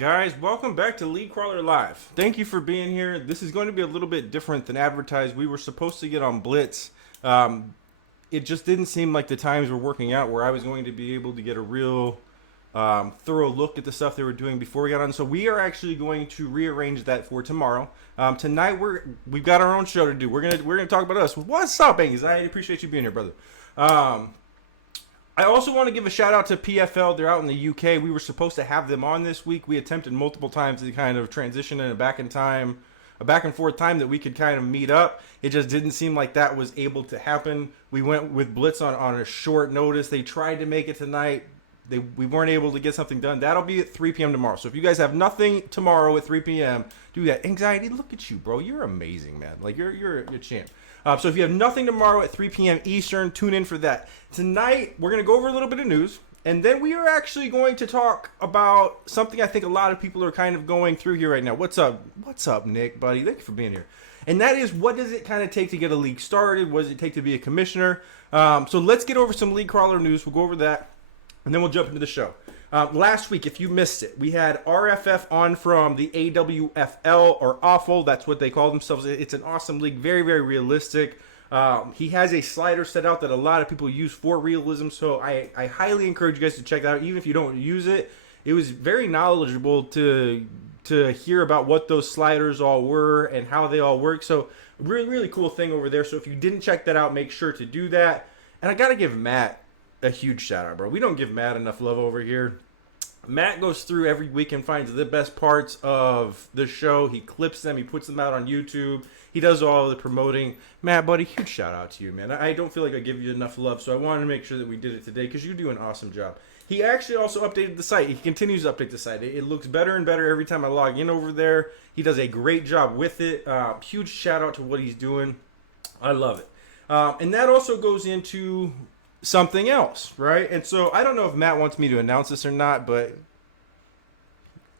Guys, welcome back to League Crawler Live. Thank you for being here. This is going to be a little bit different than advertised. We were supposed to get on Blitz. It just didn't seem like the times were working out where I was going to be able to get a real thorough look at the stuff they were doing before we got on. So we are actually going to rearrange that for tomorrow. Tonight we've got our own show to do. We're gonna talk about us. What's up, Angus? I appreciate you being here, brother. I also want to give a shout out to PFL. They're out in the UK. We were supposed to have them on this week. We attempted multiple times to kind of transition in a back and forth time that we could kind of meet up. It just didn't seem like that was able to happen. We went with Blitz on a short notice. They tried to make it tonight. We weren't able to get something done. That'll be at 3 p.m. tomorrow. So if you guys have nothing tomorrow at 3 p.m., do that. Anxiety, look at you, bro. You're amazing, man. Like, you're a champ. So if you have nothing tomorrow at 3 p.m. Eastern, tune in for that. Tonight, we're going to go over a little bit of news, and then we are actually going to talk about something I think a lot of people are kind of going through here right now. What's up? What's up, Nick, buddy? Thank you for being here. And that is, what does it kind of take to get a league started? What does it take to be a commissioner? So let's get over some league crawler news. We'll go over that, and then we'll jump into the show. Last week, if you missed it, we had RFF on from the AWFL, or Awful. That's what they call themselves. It's an awesome league, very, very realistic. He has a slider set out that a lot of people use for realism, so I highly encourage you guys to check that out. Even if you don't use it, it was very knowledgeable to hear about what those sliders all were and how they all work. So really, really cool thing over there. So if you didn't check that out, make sure to do that. And I got to give Matt a huge shout out, bro. We don't give Matt enough love over here. Matt goes through every week and finds the best parts of the show. He clips them. He puts them out on YouTube. He does all the promoting. Matt, buddy, huge shout out to you, man. I don't feel like I give you enough love, so I wanted to make sure that we did it today because you do an awesome job. He actually also updated the site. He continues to update the site. It looks better and better every time I log in over there. He does a great job with it. Huge shout out to what he's doing. I love it. And that also goes into something else, right? And so I don't know if Matt wants me to announce this or not, but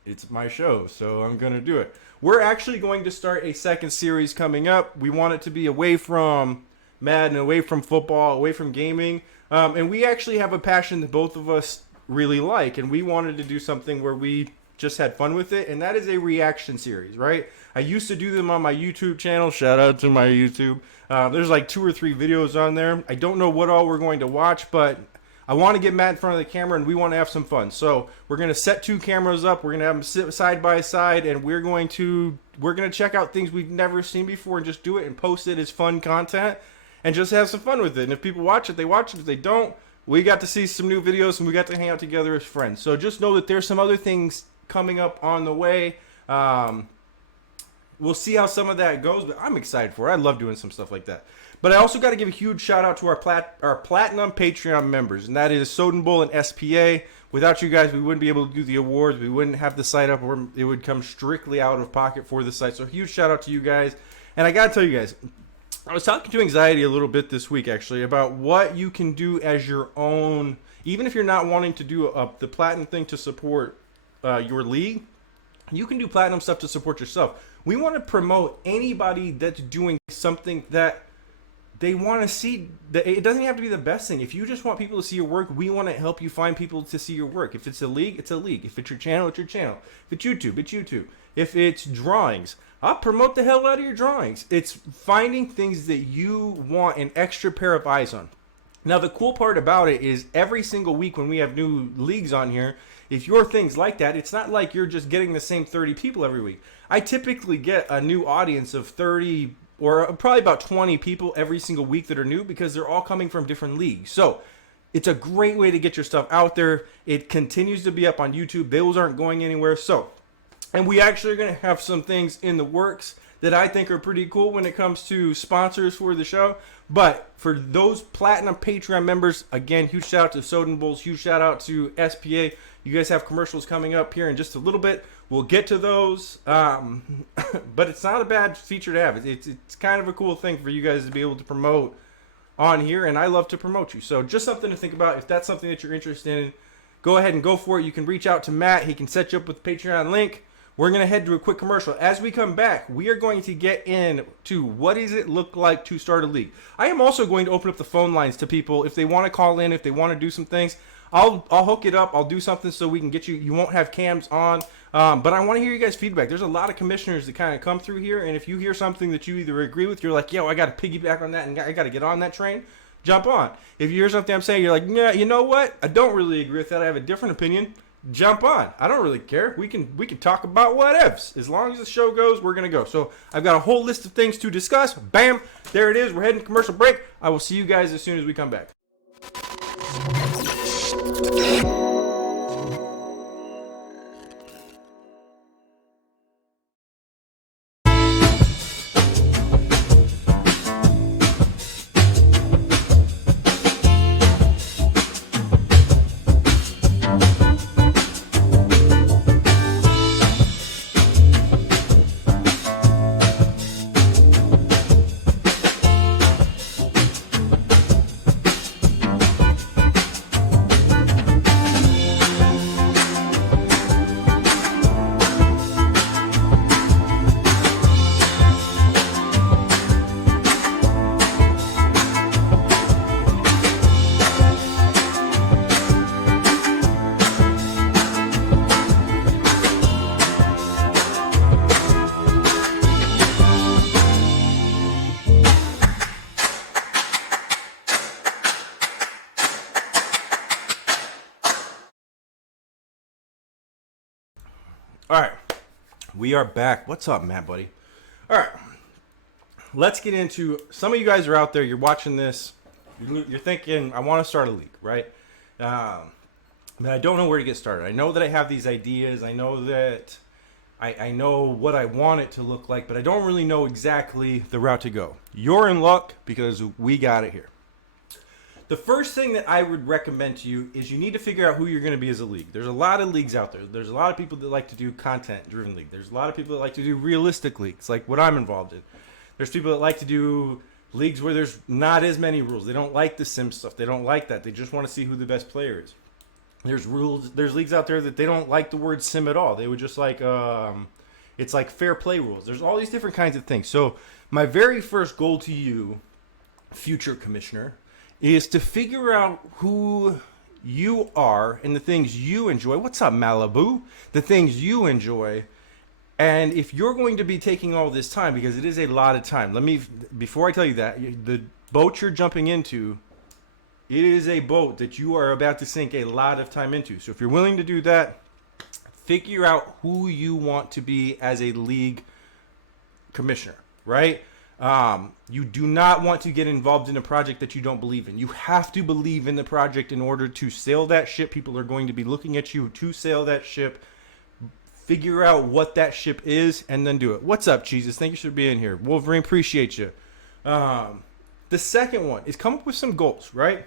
it's my show, so I'm going to do it. We're actually going to start a second series coming up. We want it to be away from Madden, away from football, away from gaming. And we actually have a passion that both of us really like, and we wanted to do something where we just had fun with it, and that is a reaction series, right? I used to do them on my YouTube channel. Shout out to my YouTube. There's like 2 or 3 videos on there. I don't know what all we're going to watch, but I want to get Matt in front of the camera, and we want to have some fun. So we're going to set 2 cameras up. We're going to have them sit side by side, and we're going to check out things we've never seen before and just do it and post it as fun content and just have some fun with it. And if people watch it, they watch it. If they don't, we got to see some new videos, and we got to hang out together as friends. So just know that there's some other things coming up on the way. We'll see how some of that goes, but I'm excited for it. I love doing some stuff like that. But I also got to give a huge shout out to our Platinum Patreon members, and that is Soden Bull and SPA. Without you guys, we wouldn't be able to do the awards. We wouldn't have the site up, or it would come strictly out of pocket for the site. So huge shout out to you guys. And I got to tell you guys, I was talking to Anxiety a little bit this week, actually, about what you can do as your own, even if you're not wanting to do the Platinum thing to support your league, you can do Platinum stuff to support yourself. We want to promote anybody that's doing something that they want to see. It doesn't have to be the best thing. If you just want people to see your work, we want to help you find people to see your work. If it's a league, it's a league. If it's your channel, it's your channel. If it's YouTube, it's YouTube. If it's drawings, I'll promote the hell out of your drawings. It's finding things that you want an extra pair of eyes on. Now, the cool part about it is every single week when we have new leagues on here, if your thing's like that, it's not like you're just getting the same 30 people every week. I typically get a new audience of 30 or probably about 20 people every single week that are new because they're all coming from different leagues. So it's a great way to get your stuff out there. It continues to be up on YouTube. Those aren't going anywhere. So, and we actually are going to have some things in the works that I think are pretty cool when it comes to sponsors for the show. But for those Platinum Patreon members, again, huge shout out to Soden Bulls, huge shout out to SPA. You guys have commercials coming up here in just a little bit. We'll get to those, but it's not a bad feature to have. It's kind of a cool thing for you guys to be able to promote on here, and I love to promote you. So just something to think about. If that's something that you're interested in, go ahead and go for it. You can reach out to Matt. He can set you up with the Patreon link. We're going to head to a quick commercial. As we come back, we are going to get into what does it look like to start a league. I am also going to open up the phone lines to people if they want to call in, if they want to do some things. I'll hook it up. I'll do something so we can get you. You won't have cams on. But I want to hear you guys' feedback. There's a lot of commissioners that kind of come through here, and if you hear something that you either agree with, you're like, yo, I got to piggyback on that, and I got to get on that train, jump on. If you hear something I'm saying, you're like, yeah, you know what? I don't really agree with that. I have a different opinion. Jump on. I don't really care. We can talk about whatevs. As long as the show goes, we're going to go. So I've got a whole list of things to discuss. Bam. There it is. We're heading to commercial break. I will see you guys as soon as we come back. All right, we are back. What's up, Matt, buddy? All right, let's get into, some of you guys are out there, you're watching this, you're thinking, I want to start a league, right? But I don't know where to get started. I know that I have these ideas. I know that I know what I want it to look like, but I don't really know exactly the route to go. You're in luck because we got it here. The first thing that I would recommend to you is you need to figure out who you're going to be as a league. There's a lot of leagues out there. There's a lot of people that like to do content-driven league. There's a lot of people that like to do realistic leagues, like what I'm involved in. There's people that like to do leagues where there's not as many rules. They don't like the sim stuff. They don't like that. They just want to see who the best player is. There's rules. There's leagues out there that they don't like the word sim at all. They would just like, it's like fair play rules. There's all these different kinds of things. So my very first goal to you, future commissioner, is to figure out who you are and the things you enjoy. What's up, Malibu? The things you enjoy. And if you're going to be taking all this time, because it is a lot of time, before I tell you that, the boat you're jumping into, it is a boat that you are about to sink a lot of time into. So if you're willing to do that, figure out who you want to be as a league commissioner, right? You do not want to get involved in a project that you don't believe in. You have to believe in the project in order to sail that ship. People are going to be looking at you to sail that ship. Figure out what that ship is and then do it. What's up, Jesus? Thank you for being here. Wolverine, appreciate you. The second one is come up with some goals, right?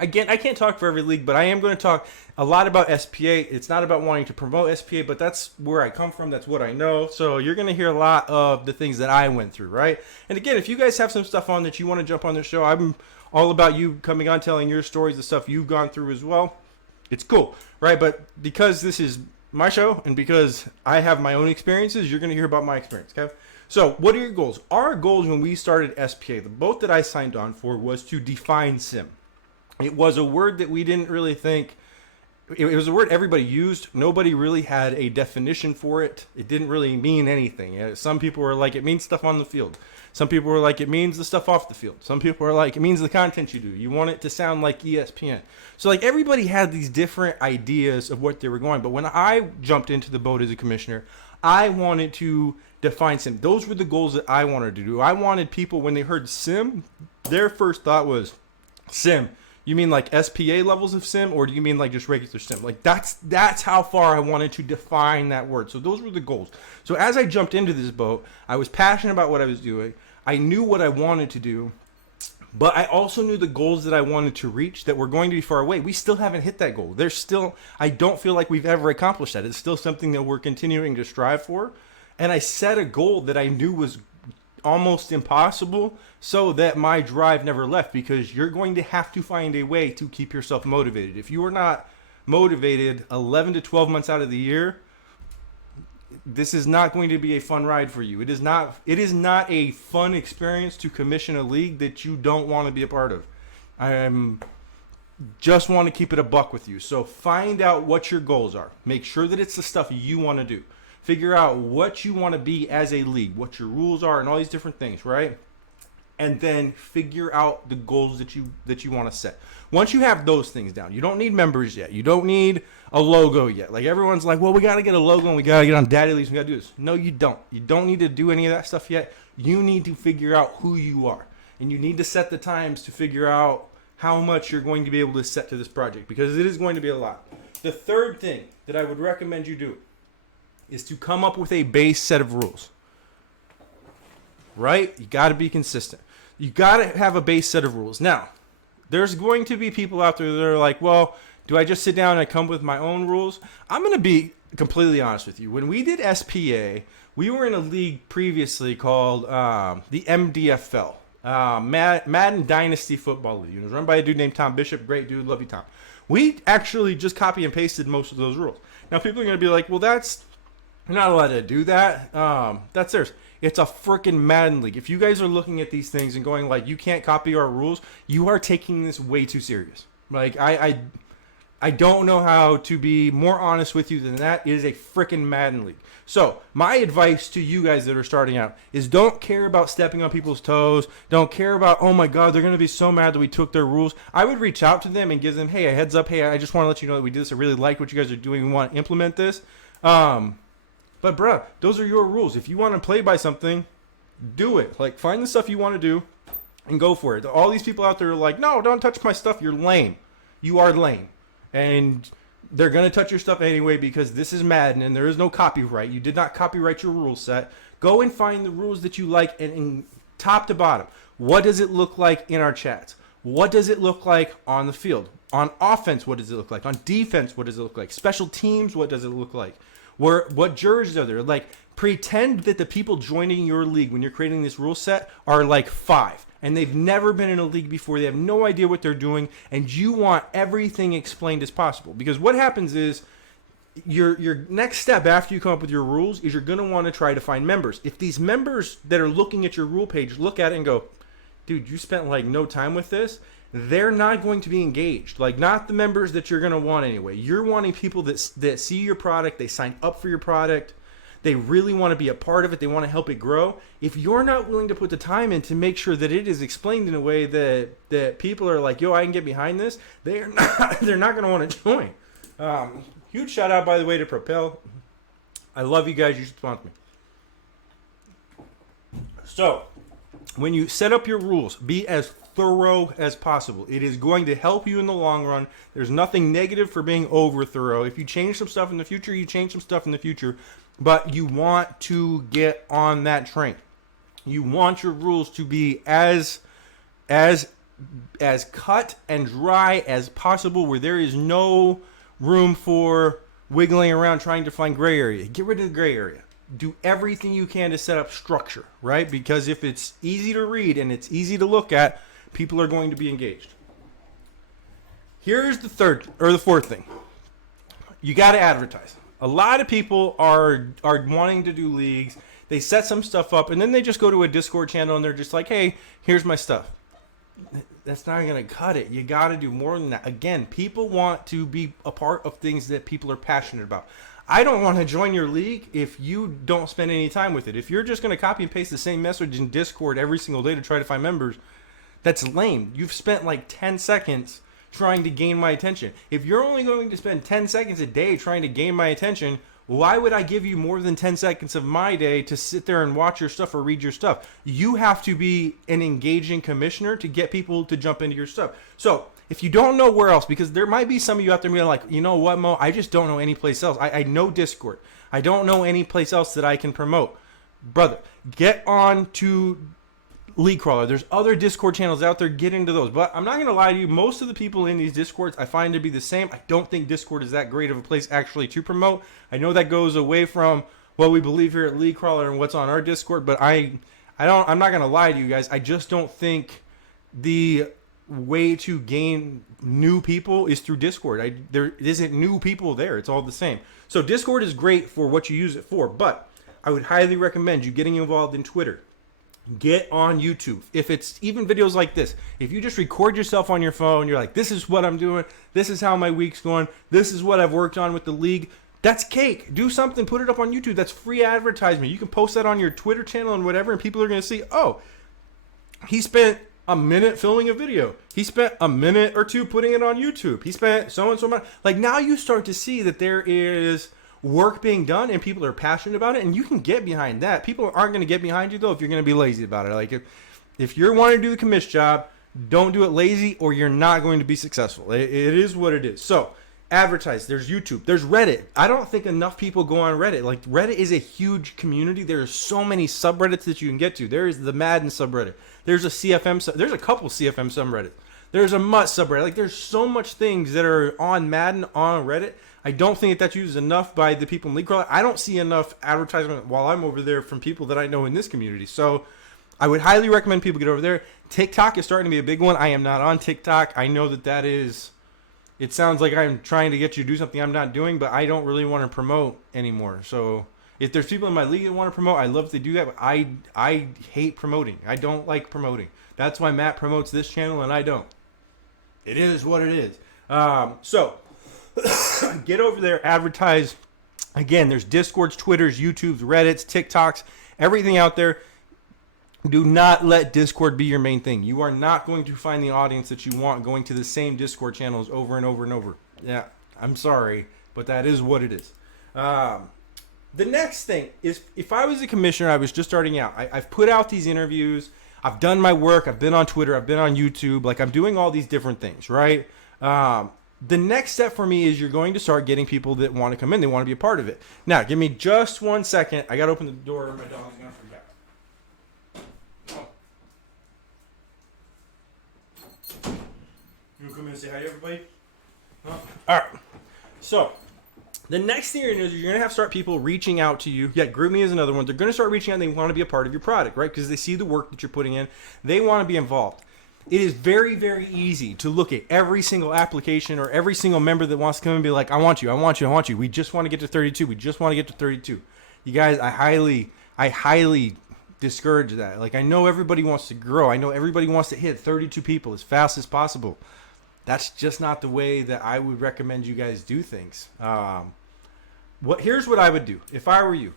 Again, I can't talk for every league, but I am going to talk a lot about SPA. It's not about wanting to promote SPA, but that's where I come from. That's what I know. So you're going to hear a lot of the things that I went through, right? And again, if you guys have some stuff on that you want to jump on the show, I'm all about you coming on, telling your stories, the stuff you've gone through as well. It's cool, right? But because this is my show and because I have my own experiences, you're going to hear about my experience, okay? So what are your goals? Our goals when we started SPA, the boat that I signed on for was to define sim. It was a word that we didn't really think, it was a word everybody used. Nobody really had a definition for it. It didn't really mean anything. Some people were like, it means stuff on the field. Some people were like, it means the stuff off the field. Some people were like, it means the content you do. You want it to sound like ESPN. So like everybody had these different ideas of what they were going. But when I jumped into the boat as a commissioner, I wanted to define sim. Those were the goals that I wanted to do. I wanted people, when they heard sim, their first thought was sim. You mean like SPA levels of sim, or do you mean like just regular sim? Like that's how far I wanted to define that word. So those were the goals. So as I jumped into this boat, I was passionate about what I was doing. I knew what I wanted to do, but I also knew the goals that I wanted to reach that were going to be far away. We still haven't hit that goal. I don't feel like we've ever accomplished that. It's still something that we're continuing to strive for. And I set a goal that I knew was almost impossible so that my drive never left, because you're going to have to find a way to keep yourself motivated. If you are not motivated 11 to 12 months out of the year, this is not going to be a fun ride for you. It is not a fun experience to commission a league that you don't want to be a part of. just want to keep it a buck with you. So find out what your goals are. Make sure that it's the stuff you want to do. Figure out what you want to be as a league, what your rules are, and all these different things, right? And then figure out the goals that you want to set. Once you have those things down, you don't need members yet. You don't need a logo yet. Like everyone's like, well, we got to get a logo and we got to get on Daddy Leagues. We got to do this. No, you don't. You don't need to do any of that stuff yet. You need to figure out who you are. And you need to set the times to figure out how much you're going to be able to set to this project, because it is going to be a lot. The third thing that I would recommend you do is to come up with a base set of rules. Right? You got to be consistent. You got to have a base set of rules. Now, there's going to be people out there that are like, well, do I just sit down and come up with my own rules? I'm going to be completely honest with you. When we did SPA, we were in a league previously called the MDFL, Madden Dynasty Football League. It was run by a dude named Tom Bishop. Great dude. Love you, Tom. We actually just copy and pasted most of those rules. Now, people are going to be like, well, you're not allowed to do that. That's theirs. It's a freaking Madden league. If you guys are looking at these things and going like, you can't copy our rules, you are taking this way too serious. Like, I don't know how to be more honest with you than that. It is a freaking Madden league. So my advice to you guys that are starting out is don't care about stepping on people's toes. Don't care about, oh my God, they're going to be so mad that we took their rules. I would reach out to them and give them, hey, a heads up. Hey, I just want to let you know that we did this. I really like what you guys are doing. We want to implement this. But bruh, those are your rules. If you want to play by something, do it. Like, find the stuff you want to do and go for it. All these people out there are like, no, don't touch my stuff. You're lame. You are lame. And they're going to touch your stuff anyway because this is Madden and there is no copyright. You did not copyright your rule set. Go and find the rules that you like and top to bottom. What does it look like in our chats? What does it look like on the field? On offense, what does it look like? On defense, what does it look like? Special teams, what does it look like? What jerseys are there? Like, pretend that the people joining your league when you're creating this rule set are like 5 and they've never been in a league before. They have no idea what they're doing, and you want everything explained as possible. Because what happens is your next step after you come up with your rules is you're going to want to try to find members. If these members that are looking at your rule page look at it and go, dude, you spent like no time with this, they're not going to be engaged. Like, not the members that you're going to want anyway. You're wanting people that see your product, they sign up for your product, they really want to be a part of it, they want to help it grow. If you're not willing to put the time in to make sure that it is explained in a way that people are like, yo, I can get behind this, they're not going to want to join. Huge shout out, by the way, to Propel. I love you guys. You should sponsor me. So, when you set up your rules, be as thorough as possible. It is going to help you in the long run. There's nothing negative for being over thorough. If you change some stuff in the future, you change some stuff in the future. But you want to get on that train. You want your rules to be as cut and dry as possible, where there is no room for wiggling around trying to find gray area. Get rid of the gray area. Do everything you can to set up structure, right? Because if it's easy to read and it's easy to look at, people are going to be engaged. Here's the fourth thing. You got to advertise. A lot of people are wanting to do leagues. They set some stuff up and then they just go to a Discord channel and they're just like, hey, here's my stuff. That's not going to cut it. You got to do more than that. Again, people want to be a part of things that people are passionate about. I don't want to join your league if you don't spend any time with it. If you're just going to copy and paste the same message in Discord every single day to try to find members, that's lame. You've spent like 10 seconds trying to gain my attention. If you're only going to spend 10 seconds a day trying to gain my attention, why would I give you more than 10 seconds of my day to sit there and watch your stuff or read your stuff? You have to be an engaging commissioner to get people to jump into your stuff. So if you don't know where else, because there might be some of you out there being like, you know what, Mo, I just don't know any place else. I know Discord. I don't know any place else that I can promote. Brother, get on to League Crawler. There's other Discord channels out there. Get into those. But I'm not going to lie to you. Most of the people in these Discords I find to be the same. I don't think Discord is that great of a place actually to promote. I know that goes away from what we believe here at League Crawler and what's on our Discord. But I'm not going to lie to you guys. I just don't think the way to gain new people is through Discord. There isn't new people there. It's all the same. So Discord is great for what you use it for. But I would highly recommend you getting involved in Twitter. Get on YouTube. If it's even videos like this, if you just record yourself on your phone, you're like, this is what I'm doing. This is how my week's going. This is what I've worked on with the league. That's cake. Do something. Put it up on YouTube. That's free advertisement. You can post that on your Twitter channel and whatever, and people are going to see, oh, he spent a minute filming a video. He spent a minute or two putting it on YouTube. He spent so and so much. Like, now you start to see that there is work being done and people are passionate about it, and you can get behind that. People aren't going to get behind you though if you're going to be lazy about it. Like, if you're wanting to do the commish job, don't do it lazy or you're not going to be successful. It is what it is. So advertise. There's YouTube. There's Reddit. I don't think enough people go on Reddit. Like, Reddit is a huge community. There are so many subreddits that you can get to. There is the Madden subreddit. There's a CFM. There's a couple CFM subreddits. There's a MUT subreddit. Like, there's so much things that are on Madden on Reddit. I don't think that's used enough by the people in League Crawler. I don't see enough advertisement while I'm over there from people that I know in this community. So I would highly recommend people get over there. TikTok is starting to be a big one. I am not on TikTok. I know that is, it sounds like I'm trying to get you to do something I'm not doing, but I don't really want to promote anymore. So if there's people in my league that want to promote, I love to do that, but I hate promoting. I don't like promoting. That's why Matt promotes this channel and I don't. It is what it is. So get over there, advertise. Again, there's Discords, Twitters, YouTubes, Reddits, TikToks, everything out there. Do not let Discord be your main thing. You are not going to find the audience that you want going to the same Discord channels over and over and over. Yeah, I'm sorry, but that is what it is. The next thing is, if I was a commissioner, I was just starting out. I've put out these interviews. I've done my work. I've been on Twitter. I've been on YouTube. Like, I'm doing all these different things, right? The next step for me is you're going to start getting people that want to come in. They want to be a part of it. Now, give me just 1 second. I got to open the door. My dog's going to forget. You want to come in and say hi to everybody? Oh. All right. So, the next thing you're going to do is you're going to have start people reaching out to you. Yeah, GroupMe is another one. They're going to start reaching out and they want to be a part of your product, right? Because they see the work that you're putting in. They want to be involved. It is very, very easy to look at every single application or every single member that wants to come and be like, I want you, I want you, I want you. We just want to get to 32. We just want to get to 32. You guys, I highly discourage that. Like, I know everybody wants to grow. I know everybody wants to hit 32 people as fast as possible. That's just not the way that I would recommend you guys do things. Here's what I would do if I were you.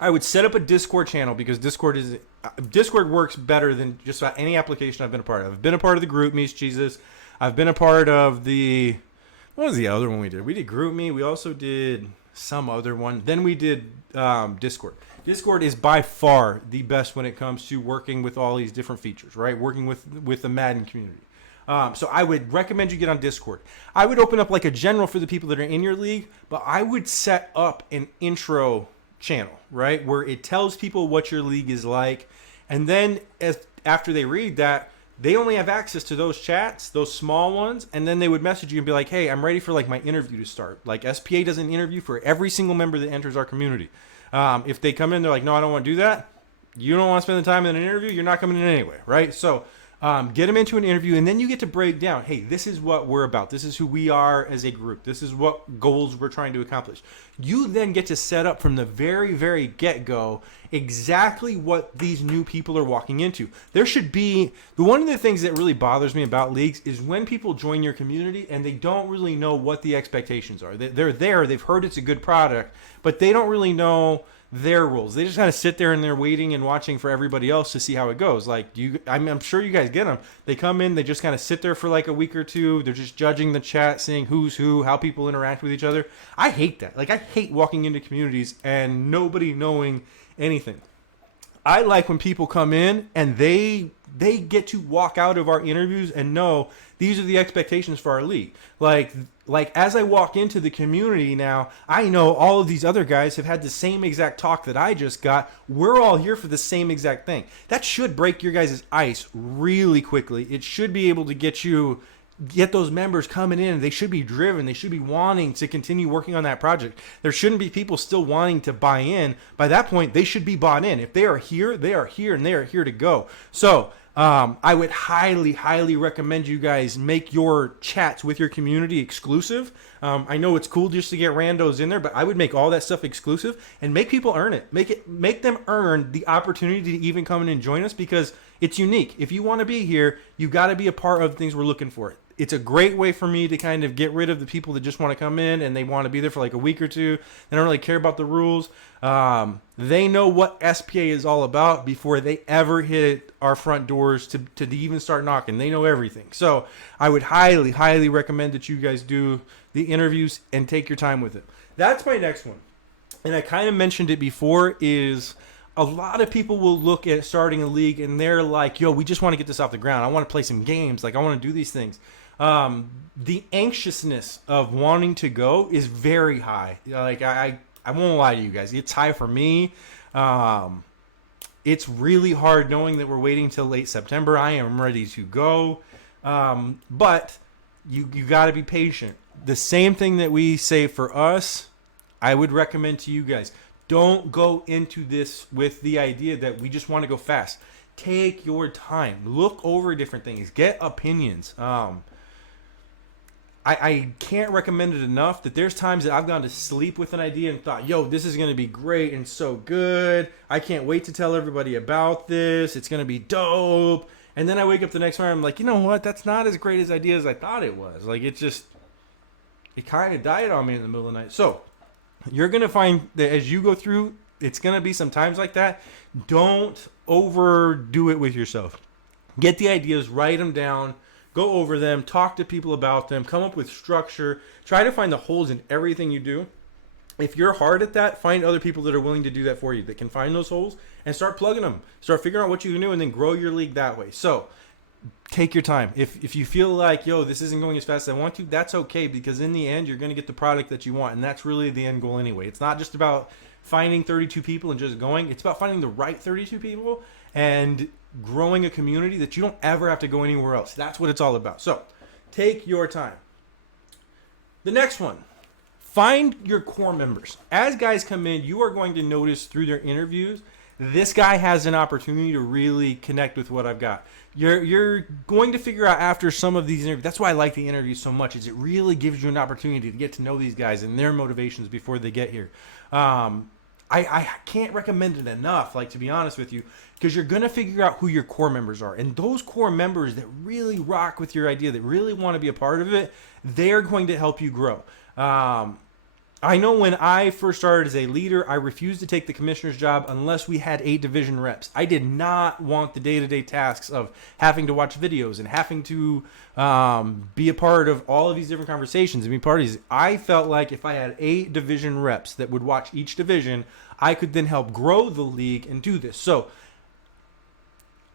I would set up a Discord channel, because Discord works better than just about any application I've been a part of. I've been a part of the GroupMe's, Jesus. I've been a part of what was the other one we did? We did GroupMe. We also did some other one. Then we did Discord. Discord is by far the best when it comes to working with all these different features, right? Working with the Madden community. So I would recommend you get on Discord. I would open up like a general for the people that are in your league, but I would set up an intro channel, right, where it tells people what your league is like, and then after they read that, they only have access to those chats, those small ones, and then they would message you and be like, hey, I'm ready for like my interview to start. Like, SPA does an interview for every single member that enters our community. If they come in, they're like, no, I don't want to do that. You don't want to spend the time in an interview, you're not coming in anyway, right? So get them into an interview, and then you get to break down, hey, this is what we're about. This is who we are as a group. This is what goals we're trying to accomplish. You then get to set up from the very, very get-go exactly what these new people are walking into. There should be, one of the things that really bothers me about leagues is when people join your community and they don't really know what the expectations are. They're there, they've heard it's a good product, but they don't really know their rules. They just kind of sit there and they're waiting and watching for everybody else to see how it goes. Like, I'm sure you guys get them. They come in, they just kind of sit there for like a week or two. They're just judging the chat, seeing who's who, how people interact with each other. I hate that. Like, I hate walking into communities and nobody knowing anything. I like when people come in and they get to walk out of our interviews and know these are the expectations for our league. Like as I walk into the community now, I know all of these other guys have had the same exact talk that I just got. We're all here for the same exact thing. That should break your guys' ice really quickly. It should be able to get those members coming in. They should be driven. They should be wanting to continue working on that project. There shouldn't be people still wanting to buy in. By that point, they should be bought in. If they are here, and they are here to go. So I would highly, highly recommend you guys make your chats with your community exclusive. I know it's cool just to get randos in there, but I would make all that stuff exclusive and make people earn it. Make them earn the opportunity to even come in and join us, because it's unique. If you want to be here, you got to be a part of the things we're looking for. It's a great way for me to kind of get rid of the people that just want to come in and they want to be there for like a week or two. They don't really care about the rules. They know what SPA is all about before they ever hit our front doors to even start knocking. They know everything. So I would highly, highly recommend that you guys do the interviews and take your time with it. That's my next one. And I kind of mentioned it before, is a lot of people will look at starting a league and they're like, yo, we just want to get this off the ground. I want to play some games. Like, I want to do these things. The anxiousness of wanting to go is very high. Like, I won't lie to you guys. It's high for me. It's really hard knowing that we're waiting till late September. I am ready to go. But you got to be patient. The same thing that we say for us, I would recommend to you guys. Don't go into this with the idea that we just want to go fast. Take your time. Look over different things. Get opinions. I can't recommend it enough that there's times that I've gone to sleep with an idea and thought, yo, this is going to be great and so good. I can't wait to tell everybody about this. It's going to be dope. And then I wake up the next morning, I'm like, you know what? That's not as great as idea as I thought it was. Like, it kind of died on me in the middle of the night. So you're going to find that as you go through, it's going to be some times like that. Don't overdo it with yourself. Get the ideas, write them down. Go over them, talk to people about them, come up with structure, try to find the holes in everything you do. If you're hard at that, find other people that are willing to do that for you, that can find those holes, and start plugging them. Start figuring out what you can do and then grow your league that way. So take your time. If you feel like, yo, this isn't going as fast as I want to, that's okay, because in the end, you're going to get the product that you want, and that's really the end goal anyway. It's not just about finding 32 people and just going. It's about finding the right 32 people and growing a community that you don't ever have to go anywhere else. That's what it's all about. So take your time. The next one, find your core members. As guys come in, you are going to notice through their interviews, this guy has an opportunity to really connect with what I've got. You're going to figure out after some of these interviews. That's why I like the interviews so much, is it really gives you an opportunity to get to know these guys and their motivations before they get here. I can't recommend it enough, like, to be honest with you, because you're going to figure out who your core members are. And those core members that really rock with your idea, that really want to be a part of it, they're going to help you grow. I know when I first started as a leader, I refused to take the commissioner's job unless we had 8 division reps. I did not want the day-to-day tasks of having to watch videos and having to be a part of all of these different conversations and be part of these. I felt like if I had 8 division reps that would watch each division, I could then help grow the league and do this. So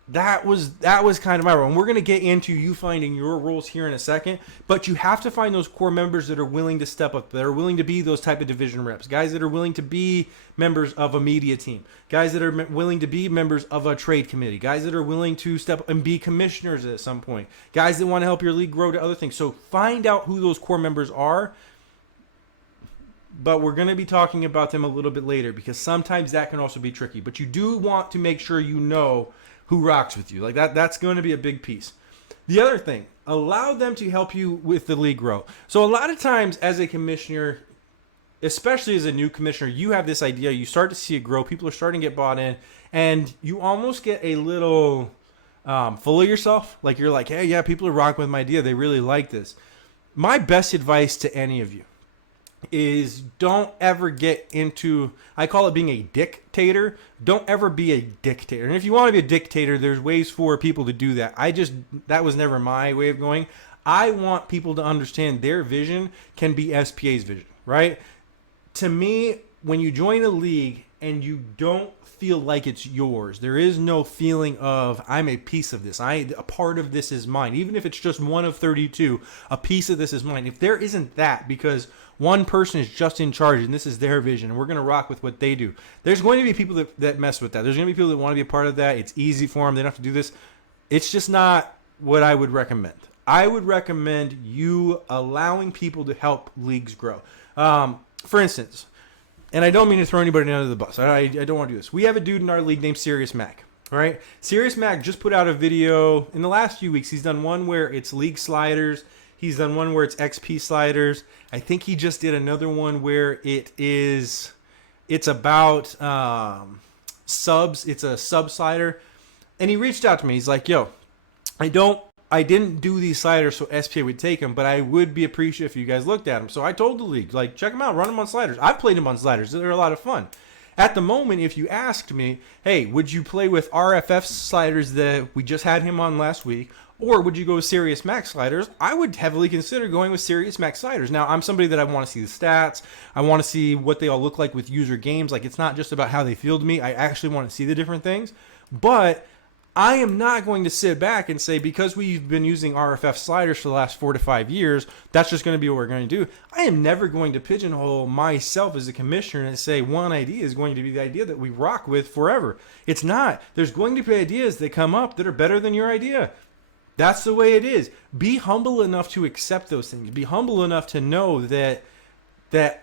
that was kind of my role. And we're going to get into you finding your roles here in a second, but you have to find those core members that are willing to step up, that are willing to be those type of division reps, guys that are willing to be members of a media team, guys that are willing to be members of a trade committee, guys that are willing to step up and be commissioners at some point, guys that want to help your league grow to other things. So find out who those core members are, but we're going to be talking about them a little bit later, because sometimes that can also be tricky. But you do want to make sure you know who rocks with you. Like that's going to be a big piece. The other thing, allow them to help you with the league grow. So a lot of times as a commissioner, especially as a new commissioner, you have this idea, you start to see it grow, people are starting to get bought in, and you almost get a little full of yourself. Like you're like, hey, yeah, people are rocking with my idea. They really like this. My best advice to any of you is don't ever get into, I call it being a dictator. Don't ever be a dictator. And if you want to be a dictator, there's ways for people to do that. That was never my way of going. I want people to understand their vision can be SPA's vision, right? To me, when you join a league and you don't feel like it's yours, there is no feeling of I'm a piece of this. A part of this is mine. Even if it's just one of 32, a piece of this is mine. If there isn't that, because one person is just in charge and this is their vision and we're going to rock with what they do, there's going to be people that mess with that. There's going to be people that want to be a part of that. It's easy for them. They don't have to do this. It's just not what I would recommend. I would recommend you allowing people to help leagues grow. For instance, and I don't mean to throw anybody under the bus. I don't want to do this. We have a dude in our league named Serious Mac. All right. Serious Mac just put out a video in the last few weeks. He's done one where it's league sliders. He's done one where it's XP sliders. I think he just did another one where it's about subs. It's a sub slider. And he reached out to me. He's like, yo, I didn't do these sliders so SPA would take them, but I would be appreciative if you guys looked at them. So I told the league, like, check them out, run them on sliders. I've played them on sliders. They're a lot of fun. At the moment, if you asked me, hey, would you play with RFF sliders that we just had him on last week, or would you go with Serious Max sliders? I would heavily consider going with Serious Max sliders. Now, I'm somebody that I want to see the stats. I want to see what they all look like with user games. Like, it's not just about how they feel to me. I actually want to see the different things. But I am not going to sit back and say, because we've been using RFF sliders for the last 4 to 5 years, that's just going to be what we're going to do. I am never going to pigeonhole myself as a commissioner and say one idea is going to be the idea that we rock with forever. It's not. There's going to be ideas that come up that are better than your idea. That's the way it is. Be humble enough to accept those things. Be humble enough to know that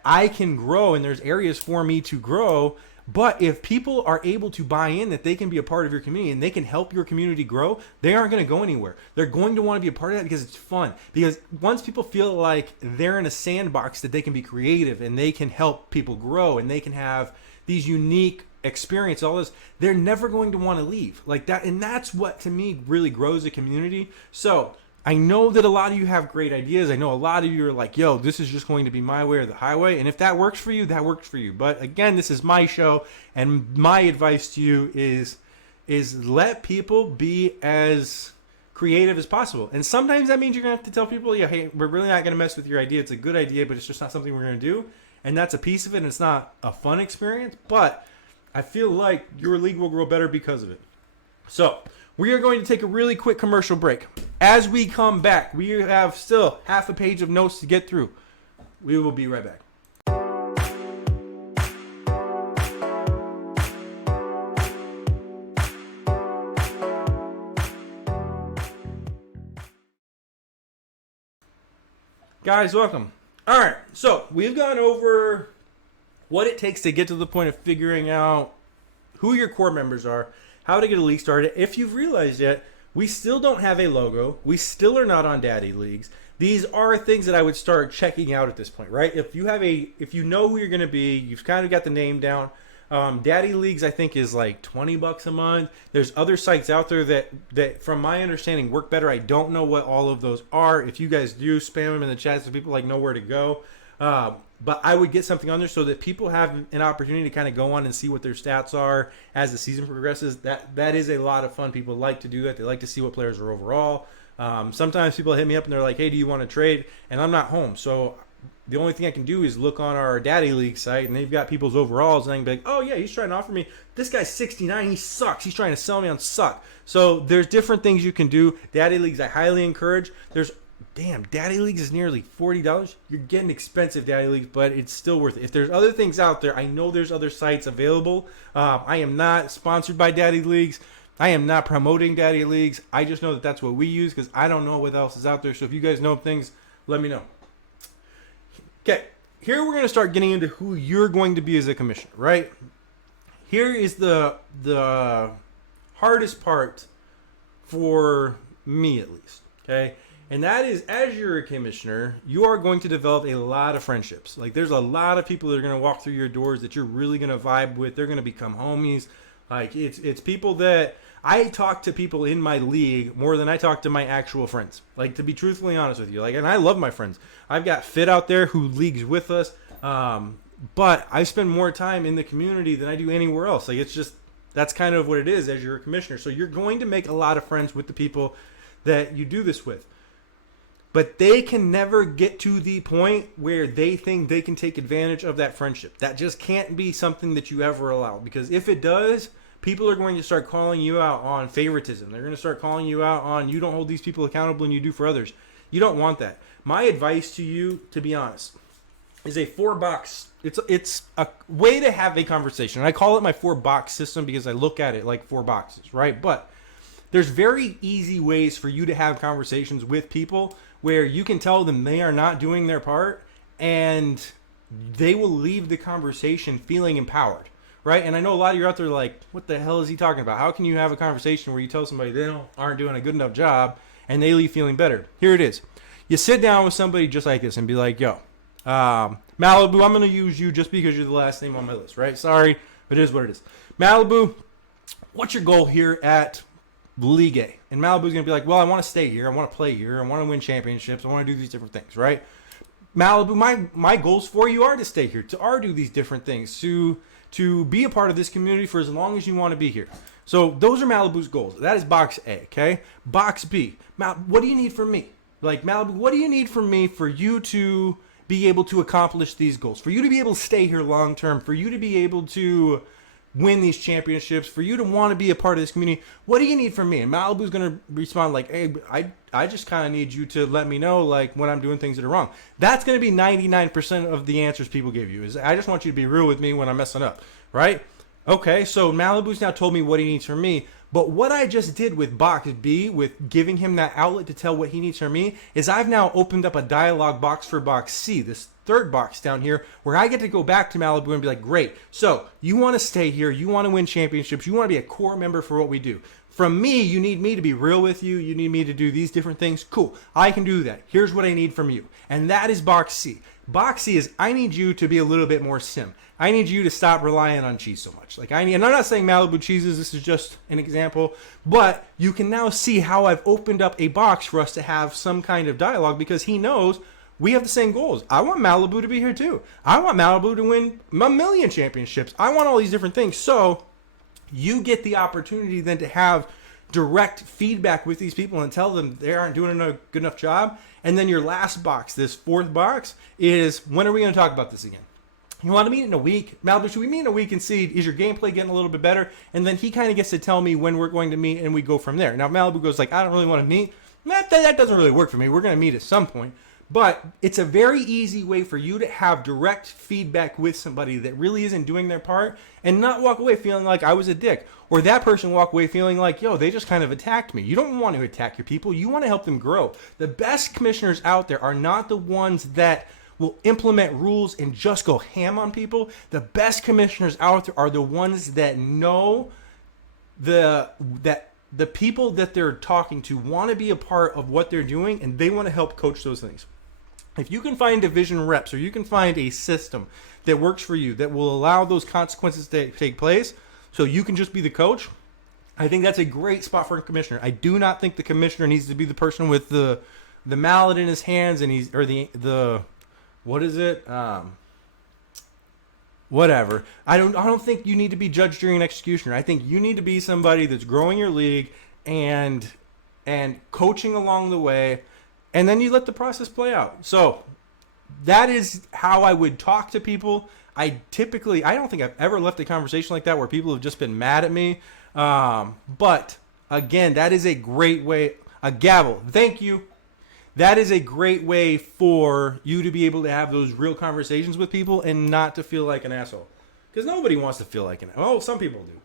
I can grow and there's areas for me to grow. But if people are able to buy in that they can be a part of your community and they can help your community grow, they aren't going to go anywhere. They're going to want to be a part of that because it's fun. Because once people feel like they're in a sandbox that they can be creative and they can help people grow and they can have these unique experience, all this, they're never going to want to leave like that. And that's what to me really grows a community. So I know that a lot of you have great ideas. I know a lot of you are like, yo, this is just going to be my way or the highway. And if that works for you, that works for you. But again, this is my show. And my advice to you is let people be as creative as possible. And sometimes that means you're going to have to tell people, yeah, hey, we're really not going to mess with your idea. It's a good idea, but it's just not something we're going to do. And that's a piece of it. And it's not a fun experience. But I feel like your league will grow better because of it. So we are going to take a really quick commercial break. As we come back, we have still half a page of notes to get through. We will be right back. Guys, welcome. All right, so we've gone over what it takes to get to the point of figuring out who your core members are, how to get a league started. If you've realized yet, we still don't have a logo. We still are not on Daddy Leagues. These are things that I would start checking out at this point, right? If you know who you're going to be, you've kind of got the name down. Daddy Leagues, I think, is like $20 a month. There's other sites out there that, from my understanding, work better. I don't know what all of those are. If you guys do, spam them in the chat so people like know where to go. But I would get something on there so that people have an opportunity to kind of go on and see what their stats are as the season progresses. That is a lot of fun. People like to do that. They like to see what players are overall. Sometimes people hit me up and they're like, hey, do you want to trade? And I'm not home. So the only thing I can do is look on our Daddy League site, and they've got people's overalls, and I can be like, oh, yeah, he's trying to offer me. This guy's 69. He sucks. He's trying to sell me on suck. So there's different things you can do. Daddy Leagues, I highly encourage. Damn, Daddy Leagues is nearly $40. You're getting expensive Daddy Leagues, but it's still worth it. If there's other things out there, I know there's other sites available. I am not sponsored by Daddy Leagues. I am not promoting Daddy Leagues. I just know that that's what we use because I don't know what else is out there. So if you guys know things, let me know. Okay, here we're going to start getting into who you're going to be as a commissioner, right? Here is the hardest part for me, at least, okay? And that is, as you're a commissioner, you are going to develop a lot of friendships. Like, there's a lot of people that are going to walk through your doors that you're really going to vibe with. They're going to become homies. Like, it's people that I talk to people in my league more than I talk to my actual friends. Like, to be truthfully honest with you. Like, and I love my friends. I've got Fit out there who leagues with us. But I spend more time in the community than I do anywhere else. Like, it's just, that's kind of what it is as you're a commissioner. So you're going to make a lot of friends with the people that you do this with. But they can never get to the point where they think they can take advantage of that friendship. That just can't be something that you ever allow. Because if it does, people are going to start calling you out on favoritism. They're going to start calling you out on you don't hold these people accountable and you do for others. You don't want that. My advice to you, to be honest, is a 4-box. It's a way to have a conversation. And I call it my 4-box system because I look at it like 4 boxes, right? But there's very easy ways for you to have conversations with people where you can tell them they are not doing their part and they will leave the conversation feeling empowered, right? And I know a lot of you out there like, what the hell is he talking about? How can you have a conversation where you tell somebody they aren't doing a good enough job and they leave feeling better? Here it is. You sit down with somebody just like this and be like, yo, Malibu, I'm going to use you just because you're the last name on my list, right? Sorry, but it is what it is. Malibu, what's your goal here at League A? And Malibu's going to be like, well, I want to stay here. I want to play here. I want to win championships. I want to do these different things, right? Malibu, my goals for you are to stay here, to do these different things, to be a part of this community for as long as you want to be here. So those are Malibu's goals. That is box A, okay? Box B, what do you need from me? Like, Malibu, what do you need from me for you to be able to accomplish these goals? For you to be able to stay here long term, for you to be able to win these championships, for you to want to be a part of this community, what do you need from me? And Malibu's going to respond like, hey, I just kind of need you to let me know like when I'm doing things that are wrong. That's going to be 99% of the answers people give you is I just want you to be real with me when I'm messing up, right? Okay, so Malibu's now told me what he needs from me. But what I just did with box B, with giving him that outlet to tell what he needs from me, is I've now opened up a dialogue box for box C, this third box down here, where I get to go back to Malibu and be like, great, so you want to stay here, you want to win championships, you want to be a core member for what we do. From me, you need me to be real with you, you need me to do these different things. Cool, I can do that. Here's what I need from you. And that is box C. Box C is I need you to be a little bit more sim. I need you to stop relying on cheese so much. And I'm not saying Malibu cheeses, this is just an example, but you can now see how I've opened up a box for us to have some kind of dialogue because he knows we have the same goals. I want Malibu to be here too. I want Malibu to win a million championships. I want all these different things. So you get the opportunity then to have direct feedback with these people and tell them they aren't doing a good enough job. And then your last box, this fourth box, is when are we going to talk about this again? You want to meet in a week? Malibu, should we meet in a week and see, is your gameplay getting a little bit better? And then he kind of gets to tell me when we're going to meet and we go from there. Now, Malibu goes like, I don't really want to meet. That doesn't really work for me. We're going to meet at some point. But it's a very easy way for you to have direct feedback with somebody that really isn't doing their part and not walk away feeling like I was a dick. Or that person walk away feeling like, yo, they just kind of attacked me. You don't want to attack your people. You want to help them grow. The best commissioners out there are not the ones that will implement rules and just go ham on people. The best commissioners out there are the ones that know that the people that they're talking to want to be a part of what they're doing and they want to help coach those things. If you can find division reps or you can find a system that works for you that will allow those consequences to take place so you can just be the coach, I think that's a great spot for a commissioner. I do not think the commissioner needs to be the person with the mallet in his hands and the what is it? Whatever. I don't think you need to be judge, jury, and executioner. I think you need to be somebody that's growing your league and coaching along the way, and then you let the process play out. So that is how I would talk to people. I don't think I've ever left a conversation like that where people have just been mad at me. But again, that is a great way. A gavel. Thank you. That is a great way for you to be able to have those real conversations with people and not to feel like an asshole. Because nobody wants to feel like an asshole. Oh, some people do.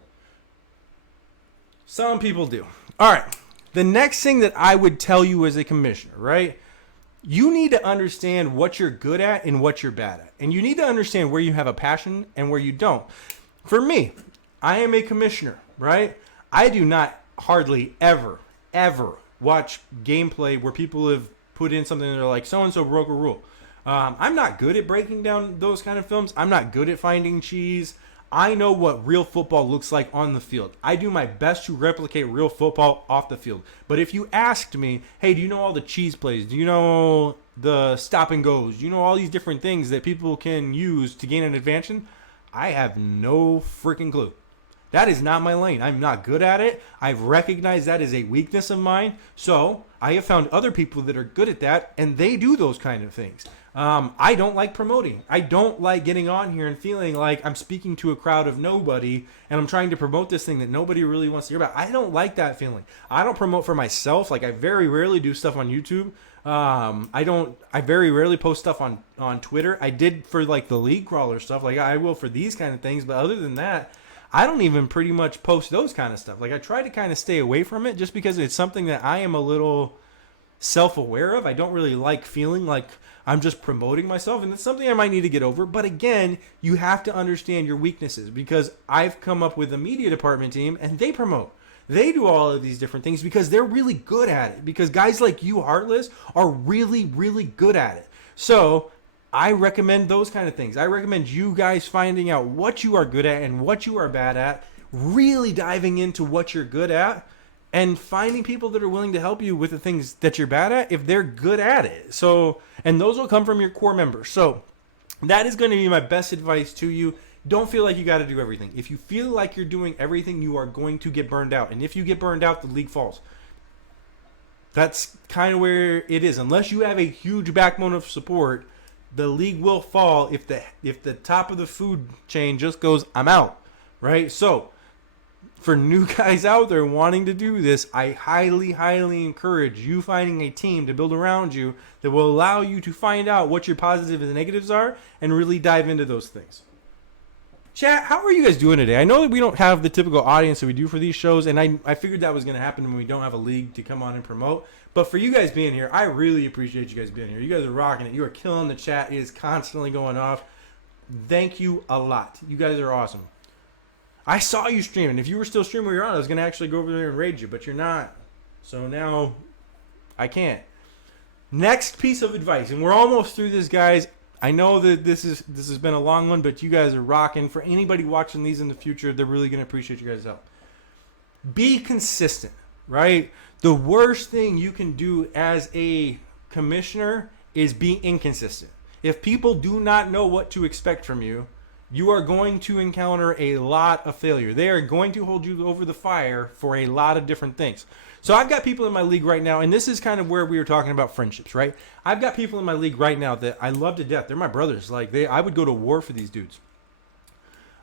Some people do. All right. The next thing that I would tell you as a commissioner, right? You need to understand what you're good at and what you're bad at. And you need to understand where you have a passion and where you don't. For me, I am a commissioner, right? I do not hardly ever watch gameplay where people have put in something and they're like, so-and-so broke a rule. I'm not good at breaking down those kind of films. I'm not good at finding cheese. I know what real football looks like on the field. I do my best to replicate real football off the field. But if you asked me, hey, do you know all the cheese plays? Do you know the stop and goes? Do you know all these different things that people can use to gain an advantage? I have no freaking clue. That is not my lane. I'm not good at it. I've recognized that as a weakness of mine. So I have found other people that are good at that, and they do those kind of things. I don't like promoting. I don't like getting on here and feeling like I'm speaking to a crowd of nobody and I'm trying to promote this thing that nobody really wants to hear about. I don't like that feeling. I don't promote for myself. Like, I very rarely do stuff on YouTube. I very rarely post stuff on Twitter. I did for like the league crawler stuff. Like, I will for these kind of things. But other than that, I don't even pretty much post those kind of stuff. Like, I try to kind of stay away from it just because it's something that I am a little self-aware of. I don't really like feeling like I'm just promoting myself, and it's something I might need to get over. But again, you have to understand your weaknesses, because I've come up with a media department team and they promote. They do all of these different things because they're really good at it, because guys like you, Heartless, are really, really good at it. So I recommend those kind of things. I recommend you guys finding out what you are good at and what you are bad at, really diving into what you're good at, and finding people that are willing to help you with the things that you're bad at if they're good at it. So, and those will come from your core members. So that is going to be my best advice to you. Don't feel like you got to do everything. If you feel like you're doing everything, you are going to get burned out. And if you get burned out, the league falls. That's kind of where it is. Unless you have a huge backbone of support, the league will fall if the top of the food chain just goes, I'm out, right? So for new guys out there wanting to do this, I highly, highly encourage you finding a team to build around you that will allow you to find out what your positives and negatives are and really dive into those things. Chat, how are you guys doing today? I know that we don't have the typical audience that we do for these shows, and I figured that was going to happen when we don't have a league to come on and promote. But for you guys being here, I really appreciate you guys being here. You guys are rocking it. You are killing the chat. It is constantly going off. Thank you a lot. You guys are awesome. I saw you streaming. If you were still streaming where you're on, I was going to actually go over there and raid you, but you're not. So now I can't. Next piece of advice, and we're almost through this, guys. I know that this has been a long one, but you guys are rocking. For anybody watching these in the future, they're really going to appreciate you guys' help. Be consistent, right? The worst thing you can do as a commissioner is be inconsistent. If people do not know what to expect from you, you are going to encounter a lot of failure. They are going to hold you over the fire for a lot of different things. So I've got people in my league right now, and this is kind of where we were talking about friendships, right? I've got people in my league right now that I love to death. They're my brothers. Like I would go to war for these dudes.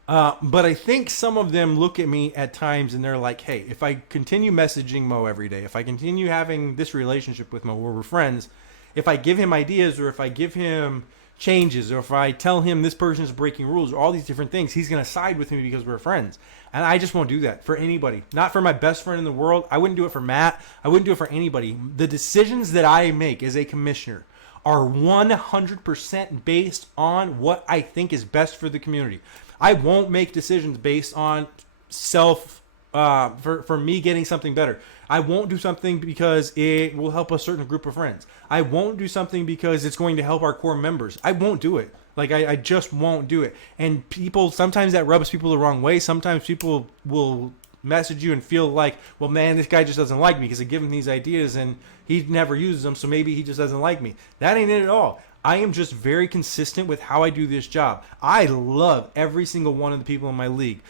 But I think some of them look at me at times and they're like, hey, if I continue messaging Mo every day, if I continue having this relationship with Mo where we're friends, if I give him ideas or if I give him changes or if I tell him this person's breaking rules or all these different things, he's going to side with me because we're friends. And I just won't do that for anybody. Not for my best friend in the world. I wouldn't do it for Matt. I wouldn't do it for anybody. The decisions that I make as a commissioner are 100% based on what I think is best for the community. I won't make decisions based on for me getting something better. I won't do something because it will help a certain group of friends. I won't do something because it's going to help our core members. I won't do it. Like, I just won't do it. And people, sometimes that rubs people the wrong way. Sometimes people will message you and feel like, well, man, this guy just doesn't like me because I give him these ideas and he never uses them, so maybe he just doesn't like me. That ain't it at all. I am just very consistent with how I do this job. I love every single one of the people in my league.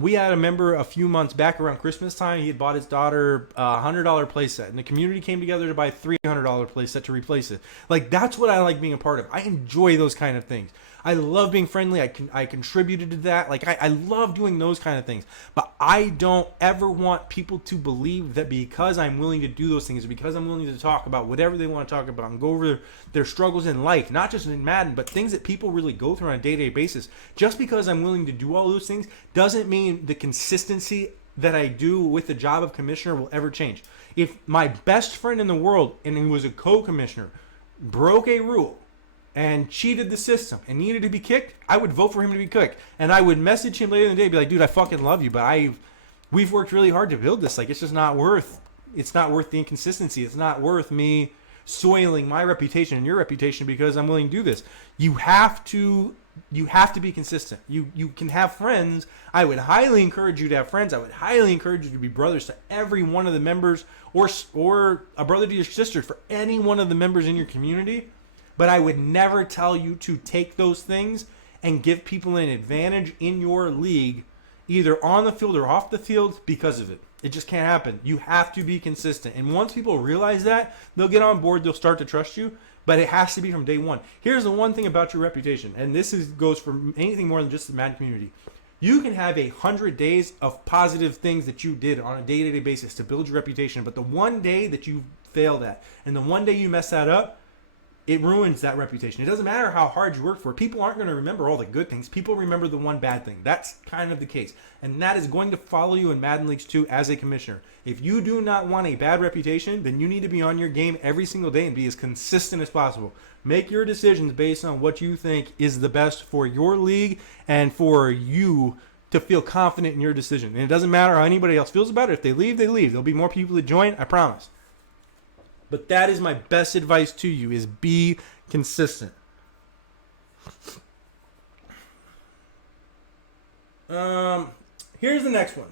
We had a member a few months back around Christmas time. He had bought his daughter a $100 playset, and the community came together to buy a $300 playset to replace it. Like, that's what I like being a part of. I enjoy those kind of things. I love being friendly. I contributed to that. Like, I love doing those kind of things. But I don't ever want people to believe that because I'm willing to do those things, because I'm willing to talk about whatever they want to talk about and go over their struggles in life, not just in Madden, but things that people really go through on a day-to-day basis, just because I'm willing to do all those things doesn't mean the consistency that I do with the job of commissioner will ever change. If my best friend in the world, and he was a co-commissioner, broke a rule and cheated the system and needed to be kicked, I would vote for him to be kicked. And I would message him later in the day, be like, dude, I fucking love you, but we've worked really hard to build this. Like, it's just not worth the inconsistency. It's not worth me soiling my reputation and your reputation because I'm willing to do this. You have to be consistent. You can have friends. I would highly encourage you to have friends. I would highly encourage you to be brothers to every one of the members, or a brother to your sister for any one of the members in your community. But I would never tell you to take those things and give people an advantage in your league, either on the field or off the field, because of it. It just can't happen. You have to be consistent. And once people realize that, they'll get on board, they'll start to trust you, but it has to be from day one. Here's the one thing about your reputation, and this goes for anything more than just the Madden community. You can have 100 days of positive things that you did on a day-to-day basis to build your reputation, but the one day that you fail that, and the one day you mess that up, it ruins that reputation. It doesn't matter how hard you work for it. People aren't going to remember all the good things. People remember the one bad thing. That's kind of the case. And that is going to follow you in Madden Leagues 2 as a commissioner. If you do not want a bad reputation, then you need to be on your game every single day and be as consistent as possible. Make your decisions based on what you think is the best for your league and for you to feel confident in your decision. And it doesn't matter how anybody else feels about it. If they leave, they leave. There'll be more people that join, I promise. But that is my best advice to you, is be consistent. Here's the next one.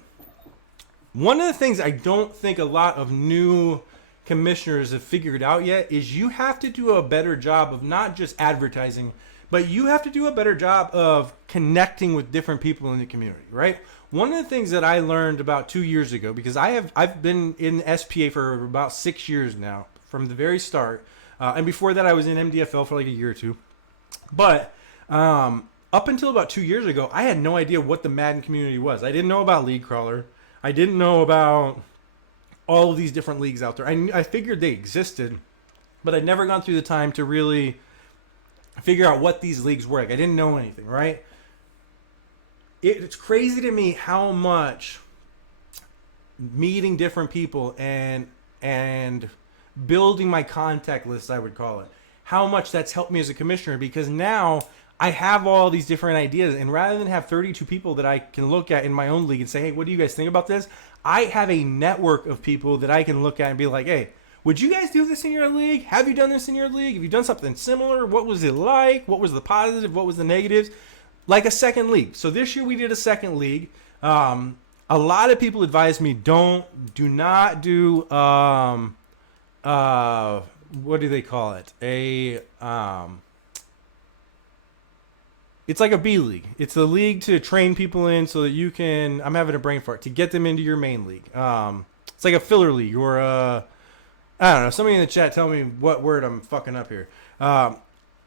One of the things I don't think a lot of new commissioners have figured out yet is you have to do a better job of not just advertising, but you have to do a better job of connecting with different people in the community, right? One of the things that I learned about 2 years ago, because I've been in SPA for about 6 years now, from the very start, and before that I was in MDFL for like a year or two. But up until about 2 years ago, I had no idea what the Madden community was. I didn't know about League Crawler. I didn't know about all of these different leagues out there. I figured they existed, but I'd never gone through the time to really figure out what these leagues were like. I didn't know anything, right? It's crazy to me how much meeting different people and building my contact list, I would call it, how much that's helped me as a commissioner, because now I have all these different ideas, and rather than have 32 people that I can look at in my own league and say, hey, what do you guys think about this? I have a network of people that I can look at and be like, hey, would you guys do this in your league? Have you done this in your league? Have you done something similar? What was it like? What was the positive? What was the negatives? Like a second league. So this year we did a second league. A lot of people advised me, do not do, what do they call it? It's like a B league. It's the league to train people in so that you can, I'm having a brain fart, to get them into your main league. It's like a filler league or I don't know. Somebody in the chat tell me what word I'm fucking up here.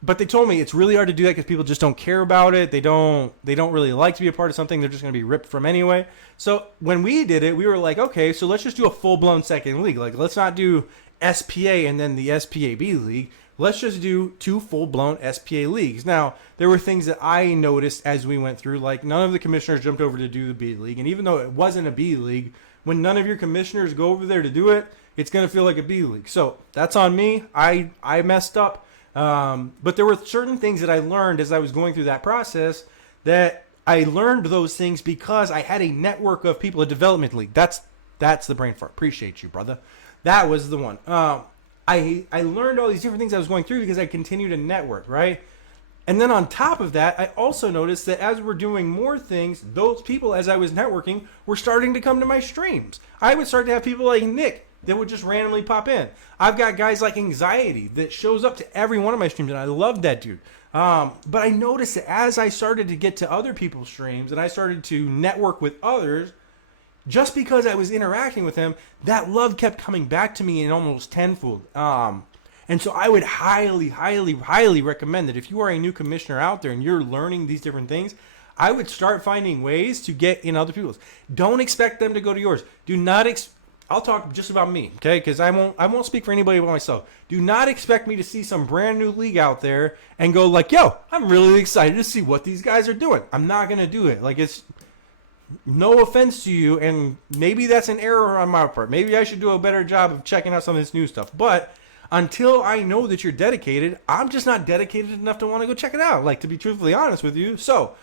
But they told me it's really hard to do that because people just don't care about it. They don't really like to be a part of something. They're just going to be ripped from anyway. So when we did it, we were like, okay, so let's just do a full-blown second league. Like, let's not do SPA and then the SPA-B league. Let's just do 2 full-blown SPA leagues. Now, there were things that I noticed as we went through. Like, none of the commissioners jumped over to do the B league. And even though it wasn't a B league, when none of your commissioners go over there to do it, it's going to feel like a B league. So that's on me. I messed up. But there were certain things that I learned as I was going through that process, that I learned those things because I had a network of people, a development league. That's the brain fart. Appreciate you, brother. That was the one. I learned all these different things I was going through because I continued to network, right? And then on top of that, I also noticed that as we're doing more things, those people, as I was networking, were starting to come to my streams. I would start to have people like Nick that would just randomly pop in. I've got guys like Anxiety that shows up to every one of my streams, and I love that dude. But I noticed that as I started to get to other people's streams and I started to network with others, just because I was interacting with them, that love kept coming back to me in almost tenfold. And so I would highly, highly, highly recommend that if you are a new commissioner out there and you're learning these different things, I would start finding ways to get in other people's. Don't expect them to go to yours. Do not I'll talk just about me, okay? Because I won't speak for anybody but myself. Do not expect me to see some brand new league out there and go like, yo, I'm really excited to see what these guys are doing. I'm not going to do it. Like, it's no offense to you, and maybe that's an error on my part. Maybe I should do a better job of checking out some of this new stuff. But until I know that you're dedicated, I'm just not dedicated enough to want to go check it out, like, to be truthfully honest with you. So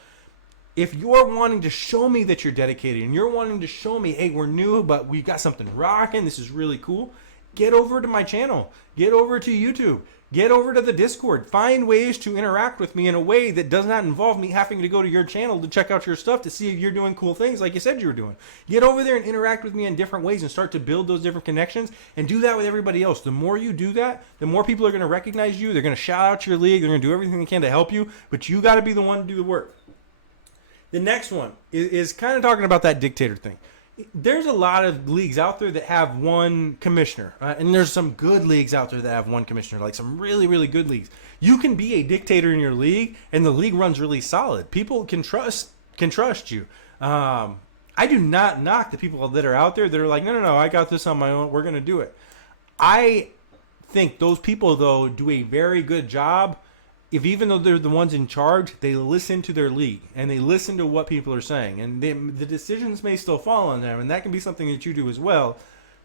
if you're wanting to show me that you're dedicated and you're wanting to show me, hey, we're new, but we got something rocking, this is really cool, get over to my channel. Get over to YouTube. Get over to the Discord. Find ways to interact with me in a way that does not involve me having to go to your channel to check out your stuff to see if you're doing cool things like you said you were doing. Get over there and interact with me in different ways and start to build those different connections, and do that with everybody else. The more you do that, the more people are going to recognize you. They're going to shout out your league. They're going to do everything they can to help you, but you got to be the one to do the work. The next one is kind of talking about that dictator thing. There's a lot of leagues out there that have one commissioner, and there's some good leagues out there that have one commissioner, like some really, really good leagues. You can be a dictator in your league, and the league runs really solid. People can trust you. I do not knock the people that are out there that are like, no, I got this on my own. We're going to do it. I think those people, though, do a very good job. If even though they're the ones in charge, they listen to their league and they listen to what people are saying, and the decisions may still fall on them, and that can be something that you do as well.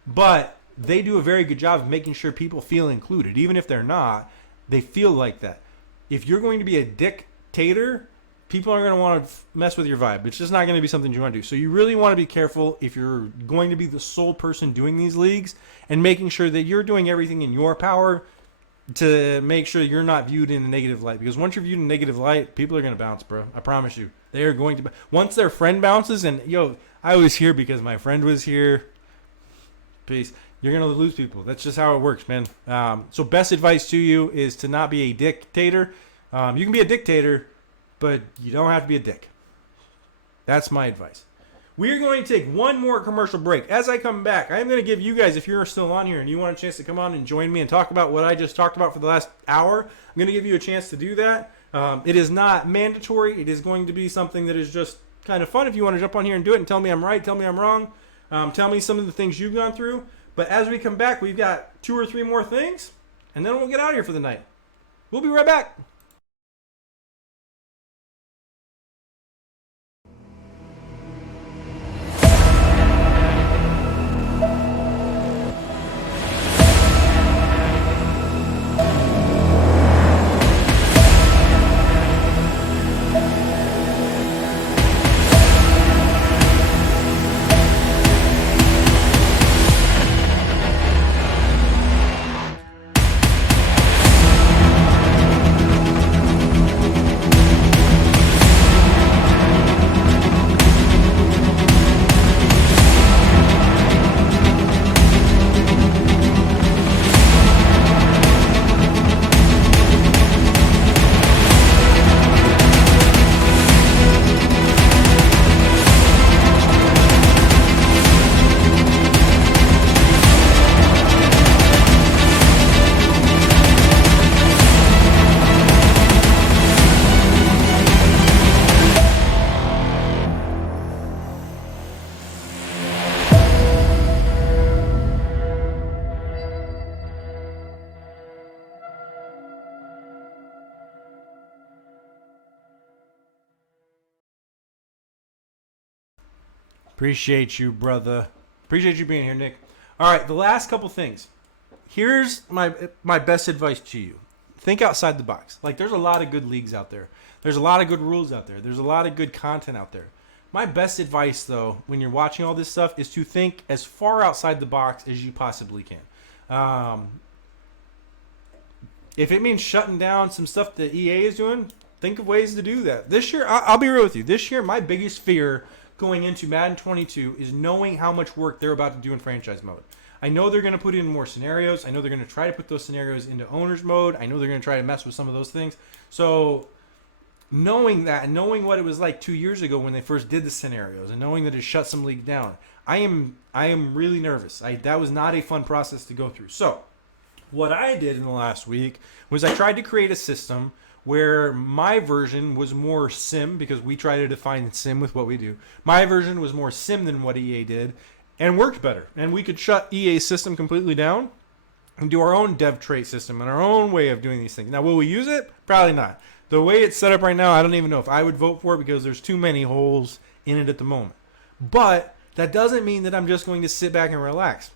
But they do a very good job of making sure people feel included, even if they're not. They feel like that. If you're going to be a dictator, people are going to want to mess with your vibe. It's just not going to be something you want to do. So you really want to be careful if you're going to be the sole person doing these leagues, and making sure that you're doing everything in your power to make sure you're not viewed in a negative light. Because once you're viewed in a negative light, people are going to bounce, bro. I promise you. They are going to. Once their friend bounces, and I was here because my friend was here. Peace. You're going to lose people. That's just how it works, man. So best advice to you is to not be a dictator. You can be a dictator, but you don't have to be a dick. That's my advice. We're going to take one more commercial break. As I come back, I'm going to give you guys, if you're still on here and you want a chance to come on and join me and talk about what I just talked about for the last hour, I'm going to give you a chance to do that. It is not mandatory. It is going to be something that is just kind of fun if you want to jump on here and do it and tell me I'm right, tell me I'm wrong. Tell me some of the things you've gone through. But as we come back, we've got 2 or 3 more things, and then we'll get out of here for the night. We'll be right back. Appreciate you, brother. Appreciate you being here, Nick. All right, the last couple things. Here's my best advice to you. Think outside the box. Like, there's a lot of good leagues out there. There's a lot of good rules out there. There's a lot of good content out there. My best advice, though, when you're watching all this stuff, is to think as far outside the box as you possibly can. If it means shutting down some stuff that EA is doing, think of ways to do that. This year, I'll be real with you. This year, my biggest fear going into Madden 22 is knowing how much work they're about to do in franchise mode. I know they're going to put in more scenarios. I know they're going to try to put those scenarios into owner's mode. I know they're going to try to mess with some of those things. So knowing that, and knowing what it was like 2 years ago when they first did the scenarios, and knowing that it shut some league down, I am really nervous. That was not a fun process to go through. So what I did in the last week was I tried to create a system where my version was more sim, because we try to define sim with what we do. My version was more sim than what EA did, and worked better. And we could shut EA's system completely down and do our own dev trait system and our own way of doing these things. Now, will we use it? Probably not. The way it's set up right now, I don't even know if I would vote for it, because there's too many holes in it at the moment. But that doesn't mean that I'm just going to sit back and relax.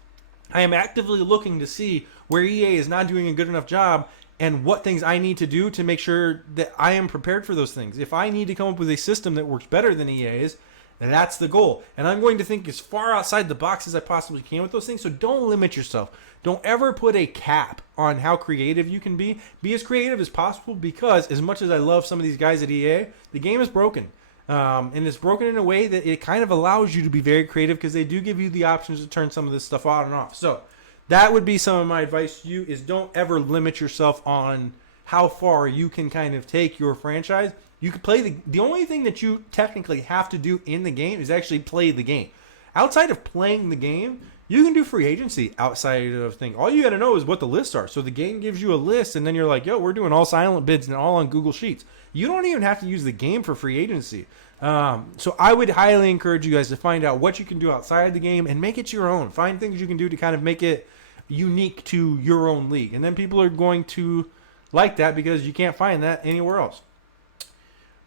I am actively looking to see where EA is not doing a good enough job, and what things I need to do to make sure that I am prepared for those things. If I need to come up with a system that works better than EA's, that's the goal. And I'm going to think as far outside the box as I possibly can with those things. So don't limit yourself. Don't ever put a cap on how creative you can be. Be as creative as possible, because as much as I love some of these guys at EA, the game is broken. And it's broken in a way that it kind of allows you to be very creative, because they do give you the options to turn some of this stuff on and off. So that would be some of my advice to you, is don't ever limit yourself on how far you can kind of take your franchise. You can play the only thing that you technically have to do in the game is actually play the game. Outside of playing the game, you can do free agency outside of thing. All you got to know is what the lists are. So the game gives you a list, and then you're like, yo, we're doing all silent bids and all on Google Sheets. You don't even have to use the game for free agency. So I would highly encourage you guys to find out what you can do outside the game and make it your own. Find things you can do to kind of make it unique to your own league. And then people are going to like that because you can't find that anywhere else.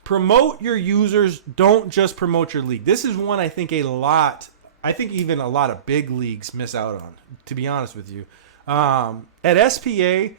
Promote your users. Don't just promote your league. This is one I think even a lot of big leagues miss out on, to be honest with you. At SPA,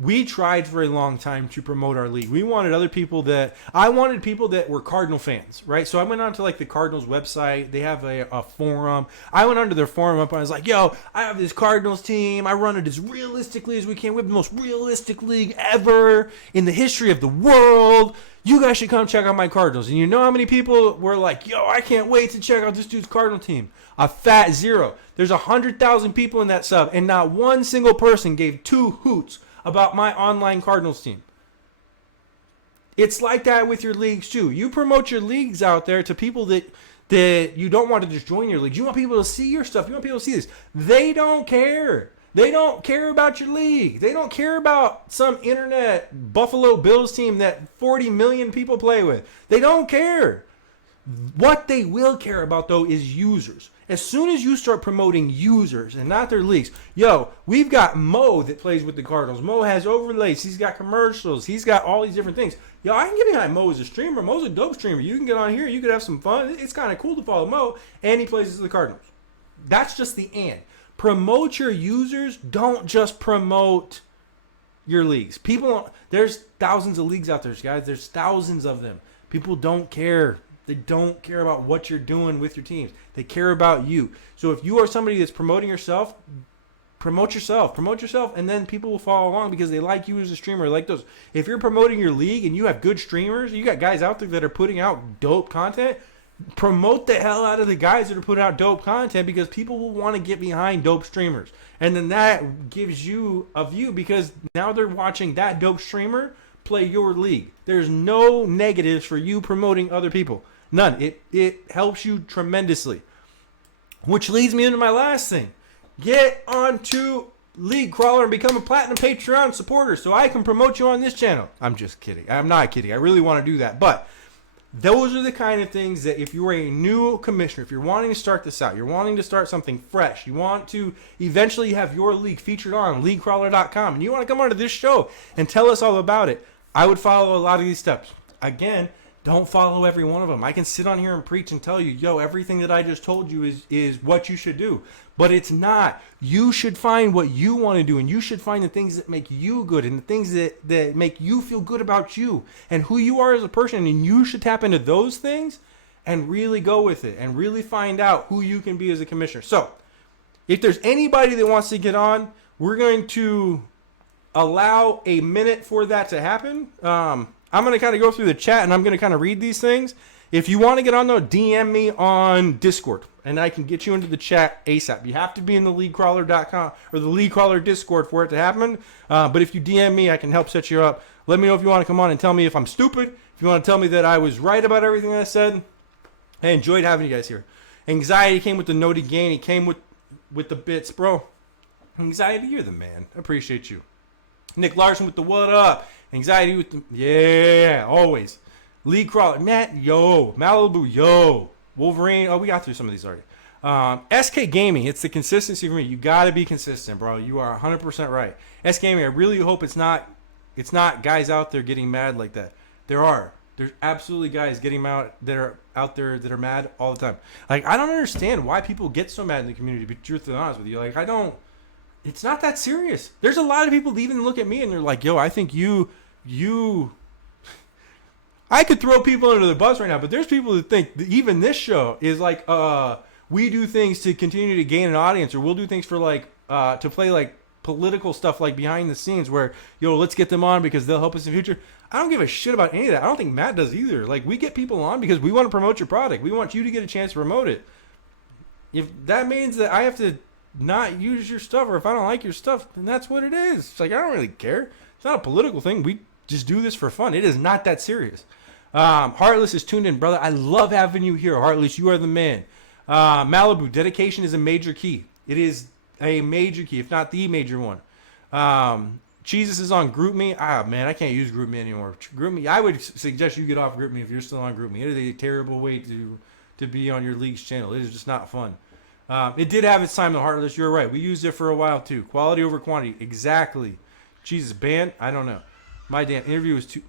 we tried for a long time to promote our league. I wanted people that were Cardinal fans, right? So I went on to like the Cardinals website. They have a forum. I went onto their forum up and I was like, yo, I have this Cardinals team. I run it as realistically as we can. We have the most realistic league ever in the history of the world. You guys should come check out my Cardinals. And you know how many people were like, yo, I can't wait to check out this dude's Cardinal team? A fat zero. There's 100,000 people in that sub, and not one single person gave two hoots about my online Cardinals team. It's like that with your leagues too. You promote your leagues out there to people that you don't want to just join your leagues. You want people to see your stuff. You want people to see this. They don't care. They don't care about your league. They don't care about some internet Buffalo Bills team that 40 million people play with. They don't care. What they will care about, though, is users. As soon as you start promoting users and not their leagues, we've got Mo that plays with the Cardinals. Mo has overlays. He's got commercials. He's got all these different things. I can get behind Mo as a streamer. Mo's a dope streamer. You can get on here. You could have some fun. It's kind of cool to follow Mo, and he plays for the Cardinals. That's just the and. Promote your users. Don't just promote your leagues. There's thousands of leagues out there, guys. There's thousands of them. People don't care. They don't care about what you're doing with your teams. They care about you. So if you are somebody that's promoting yourself, promote yourself. Promote yourself, and then people will follow along because they like you as a streamer. Like those. If you're promoting your league and you have good streamers, you got guys out there that are putting out dope content, promote the hell out of the guys that are putting out dope content because people will want to get behind dope streamers. And then that gives you a view because now they're watching that dope streamer play your league. There's no negatives for you promoting other people. None. It helps you tremendously. Which leads me into my last thing. Get onto League Crawler and become a Platinum Patreon supporter so I can promote you on this channel. I'm just kidding. I'm not kidding. I really want to do that. But those are the kind of things that if you're a new commissioner, if you're wanting to start this out, you're wanting to start something fresh, you want to eventually have your league featured on leaguecrawler.com, and you want to come onto this show and tell us all about it, I would follow a lot of these steps. Again, don't follow every one of them. I can sit on here and preach and tell you, everything that I just told you is what you should do. But it's not. You should find what you want to do, and you should find the things that make you good and the things that make you feel good about you and who you are as a person. And you should tap into those things and really go with it and really find out who you can be as a commissioner. So if there's anybody that wants to get on, we're going to allow a minute for that to happen. I'm going to kind of go through the chat and I'm going to kind of read these things. If you want to get on though, DM me on Discord and I can get you into the chat ASAP. You have to be in the leaguecrawler.com or the League Crawler Discord for it to happen. But if you DM me, I can help set you up. Let me know if you want to come on and tell me if I'm stupid. If you want to tell me that I was right about everything I said. I enjoyed having you guys here. Anxiety came with the noted gain. He came with the bits, bro. Anxiety, you're the man. I appreciate you. Nick Larson with the what up. Anxiety with the, yeah, always. League Crawler, Matt, yo. Malibu, yo. Wolverine, we got through some of these already. SK Gaming, it's the consistency for me. You got to be consistent, bro. You are 100% right. SK Gaming, I really hope it's not guys out there getting mad like that. There's absolutely guys getting mad that are out there that are mad all the time. Like, I don't understand why people get so mad in the community, to be truthfully honest with you. Like, it's not that serious. There's a lot of people that even look at me and they're like, yo, I think you I could throw people under the bus right now, but there's people that think that even this show is like, we do things to continue to gain an audience, or we'll do things for like, to play like political stuff like behind the scenes where, let's get them on because they'll help us in the future. I don't give a shit about any of that. I don't think Matt does either. Like, we get people on because we want to promote your product. We want you to get a chance to promote it. If that means that I have to not use your stuff, or if I don't like your stuff, then that's what it is. It's like, I don't really care. It's not a political thing. We just do this for fun. It is not that serious. Heartless is tuned in, brother. I love having you here, Heartless. You are the man. Malibu, dedication is a major key. It is a major key, if not the major one. Jesus is on GroupMe. Man, I can't use GroupMe anymore. GroupMe, I would suggest you get off GroupMe if you're still on GroupMe. It is a terrible way to be on your league's channel. It is just not fun. It did have its time, the Heartless. You're right. We used it for a while too. Quality over quantity. Exactly. Jesus, band? I don't know. My damn interview was too.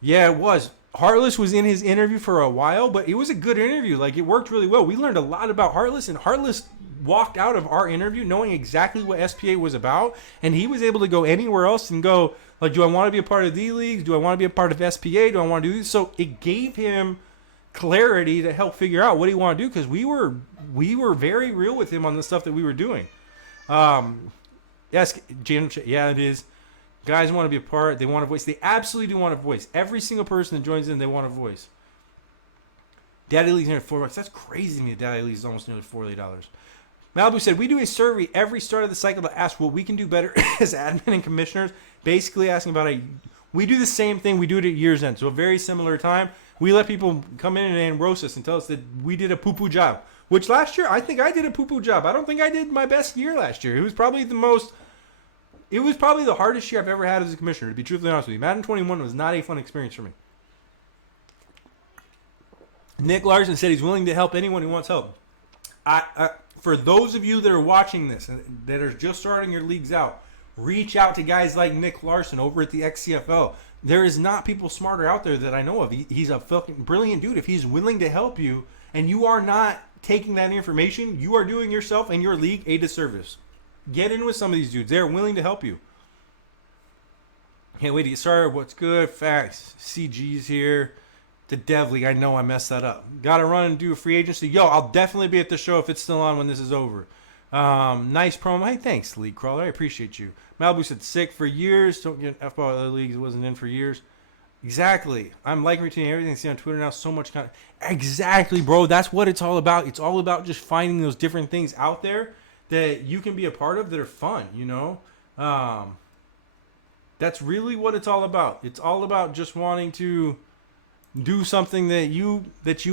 Yeah, it was. Heartless was in his interview for a while, but it was a good interview. Like, it worked really well. We learned a lot about Heartless, and Heartless walked out of our interview knowing exactly what SPA was about, and he was able to go anywhere else and go, like, do I want to be a part of D leagues? Do I want to be a part of SPA? Do I want to do this? So it gave him clarity to help figure out what he wanted to do, because we were very real with him on the stuff that we were doing. Yes, Jim, yeah, it is. Guys want to be a part. They want a voice. They absolutely do want a voice. Every single person that joins in, they want a voice. Daddy League's nearly $4. That's crazy to me. Daddy League is almost nearly $48. Malibu said, we do a survey every start of the cycle to ask what we can do better as admin and commissioners. Basically asking about we do the same thing. We do it at year's end. So a very similar time. We let people come in and roast us and tell us that we did a poo-poo job. Which last year, I think I did a poo-poo job. I don't think I did my best year last year. It was probably the hardest year I've ever had as a commissioner, to be truthfully honest with you. Madden 21 was not a fun experience for me. Nick Larson said he's willing to help anyone who wants help. For those of you that are watching this and that are just starting your leagues out, reach out to guys like Nick Larson over at the XCFL. There is not people smarter out there that I know of. He's a fucking brilliant dude. If he's willing to help you and you are not taking that information, you are doing yourself and your league a disservice. Get in with some of these dudes. They're willing to help you. Can't wait to get started. What's good? Facts. CG's here. The Dev League. I know I messed that up. Got to run and do a free agency. Yo, I'll definitely be at the show if it's still on when this is over. Nice promo. Hey, thanks, League Crawler. I appreciate you. Malibu said sick for years. Don't get F by other leagues. It wasn't in for years. Exactly. I'm liking retaining everything I see on Twitter now. So much content. Exactly, bro. That's what it's all about. It's all about just finding those different things out there that you can be a part of that are fun, you know? That's really what it's all about. It's all about just wanting to do something that you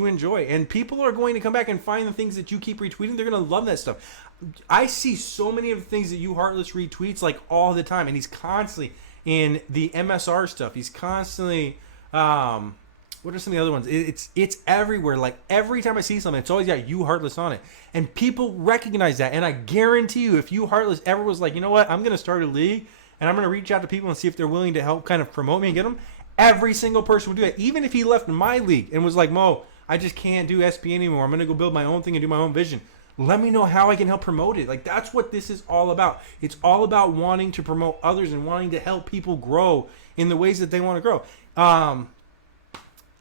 enjoy. And people are going to come back and find the things that you keep retweeting. They're going to love that stuff. I see so many of the things that you Heartless retweets like all the time. And he's constantly in the MSR stuff. He's constantly... what are some of the other ones? It's everywhere. Like, every time I see something, it's always got you Heartless on it. And people recognize that. And I guarantee you, if you Heartless ever was like, you know what, I'm going to start a league, and I'm going to reach out to people and see if they're willing to help kind of promote me and get them, every single person would do that. Even if he left my league and was like, Mo, I just can't do SP anymore. I'm going to go build my own thing and do my own vision. Let me know how I can help promote it. Like, that's what this is all about. It's all about wanting to promote others and wanting to help people grow in the ways that they want to grow.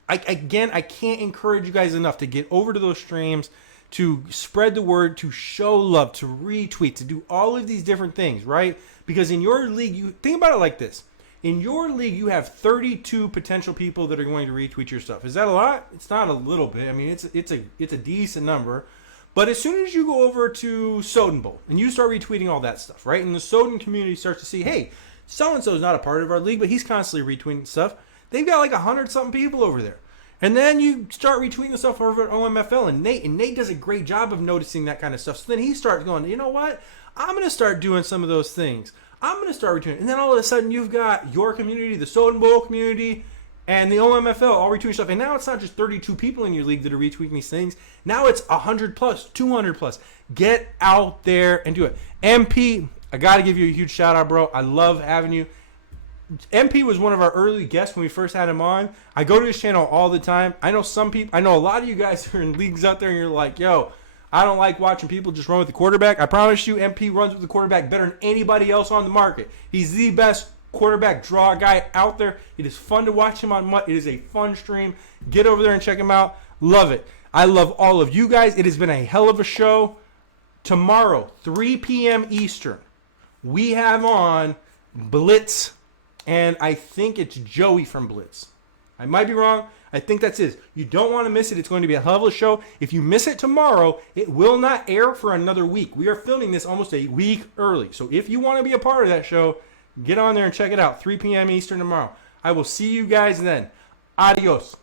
I can't encourage you guys enough to get over to those streams, to spread the word, to show love, to retweet, to do all of these different things, right? Because in your league, you think about it like this. In your league, you have 32 potential people that are going to retweet your stuff. Is that a lot? It's not a little bit. I mean, it's a decent number. But as soon as you go over to Soden Bowl and you start retweeting all that stuff, right? And the Soden community starts to see, hey, so-and-so is not a part of our league, but he's constantly retweeting stuff. They've got like 100-something people over there. And then you start retweeting the stuff over at OMFL and Nate does a great job of noticing that kind of stuff. So then he starts going, you know what? I'm going to start doing some of those things. I'm going to start retweeting. And then all of a sudden you've got your community, the Soden Bowl community, and the OMFL all retweeting stuff. And now it's not just 32 people in your league that are retweeting these things. Now it's 100 plus, 200 plus. Get out there and do it. MP, I got to give you a huge shout out, bro. I love having you. MP was one of our early guests when we first had him on. I go to his channel all the time. I know a lot of you guys are in leagues out there and you're like, yo, I don't like watching people just run with the quarterback. I promise you, MP runs with the quarterback better than anybody else on the market. He's the best quarterback draw guy out there. It is fun to watch him on Mutt. It is a fun stream. Get over there and check him out. Love it. I love all of you guys. It has been a hell of a show. Tomorrow, 3 p.m. Eastern, we have on Blitz. And I think it's Joey from Blitz. I might be wrong. I think that's it. You don't want to miss it. It's going to be a hell of a show. If you miss it tomorrow, it will not air for another week. We are filming this almost a week early. So if you want to be a part of that show, get on there and check it out. 3 p.m. Eastern tomorrow. I will see you guys then. Adios.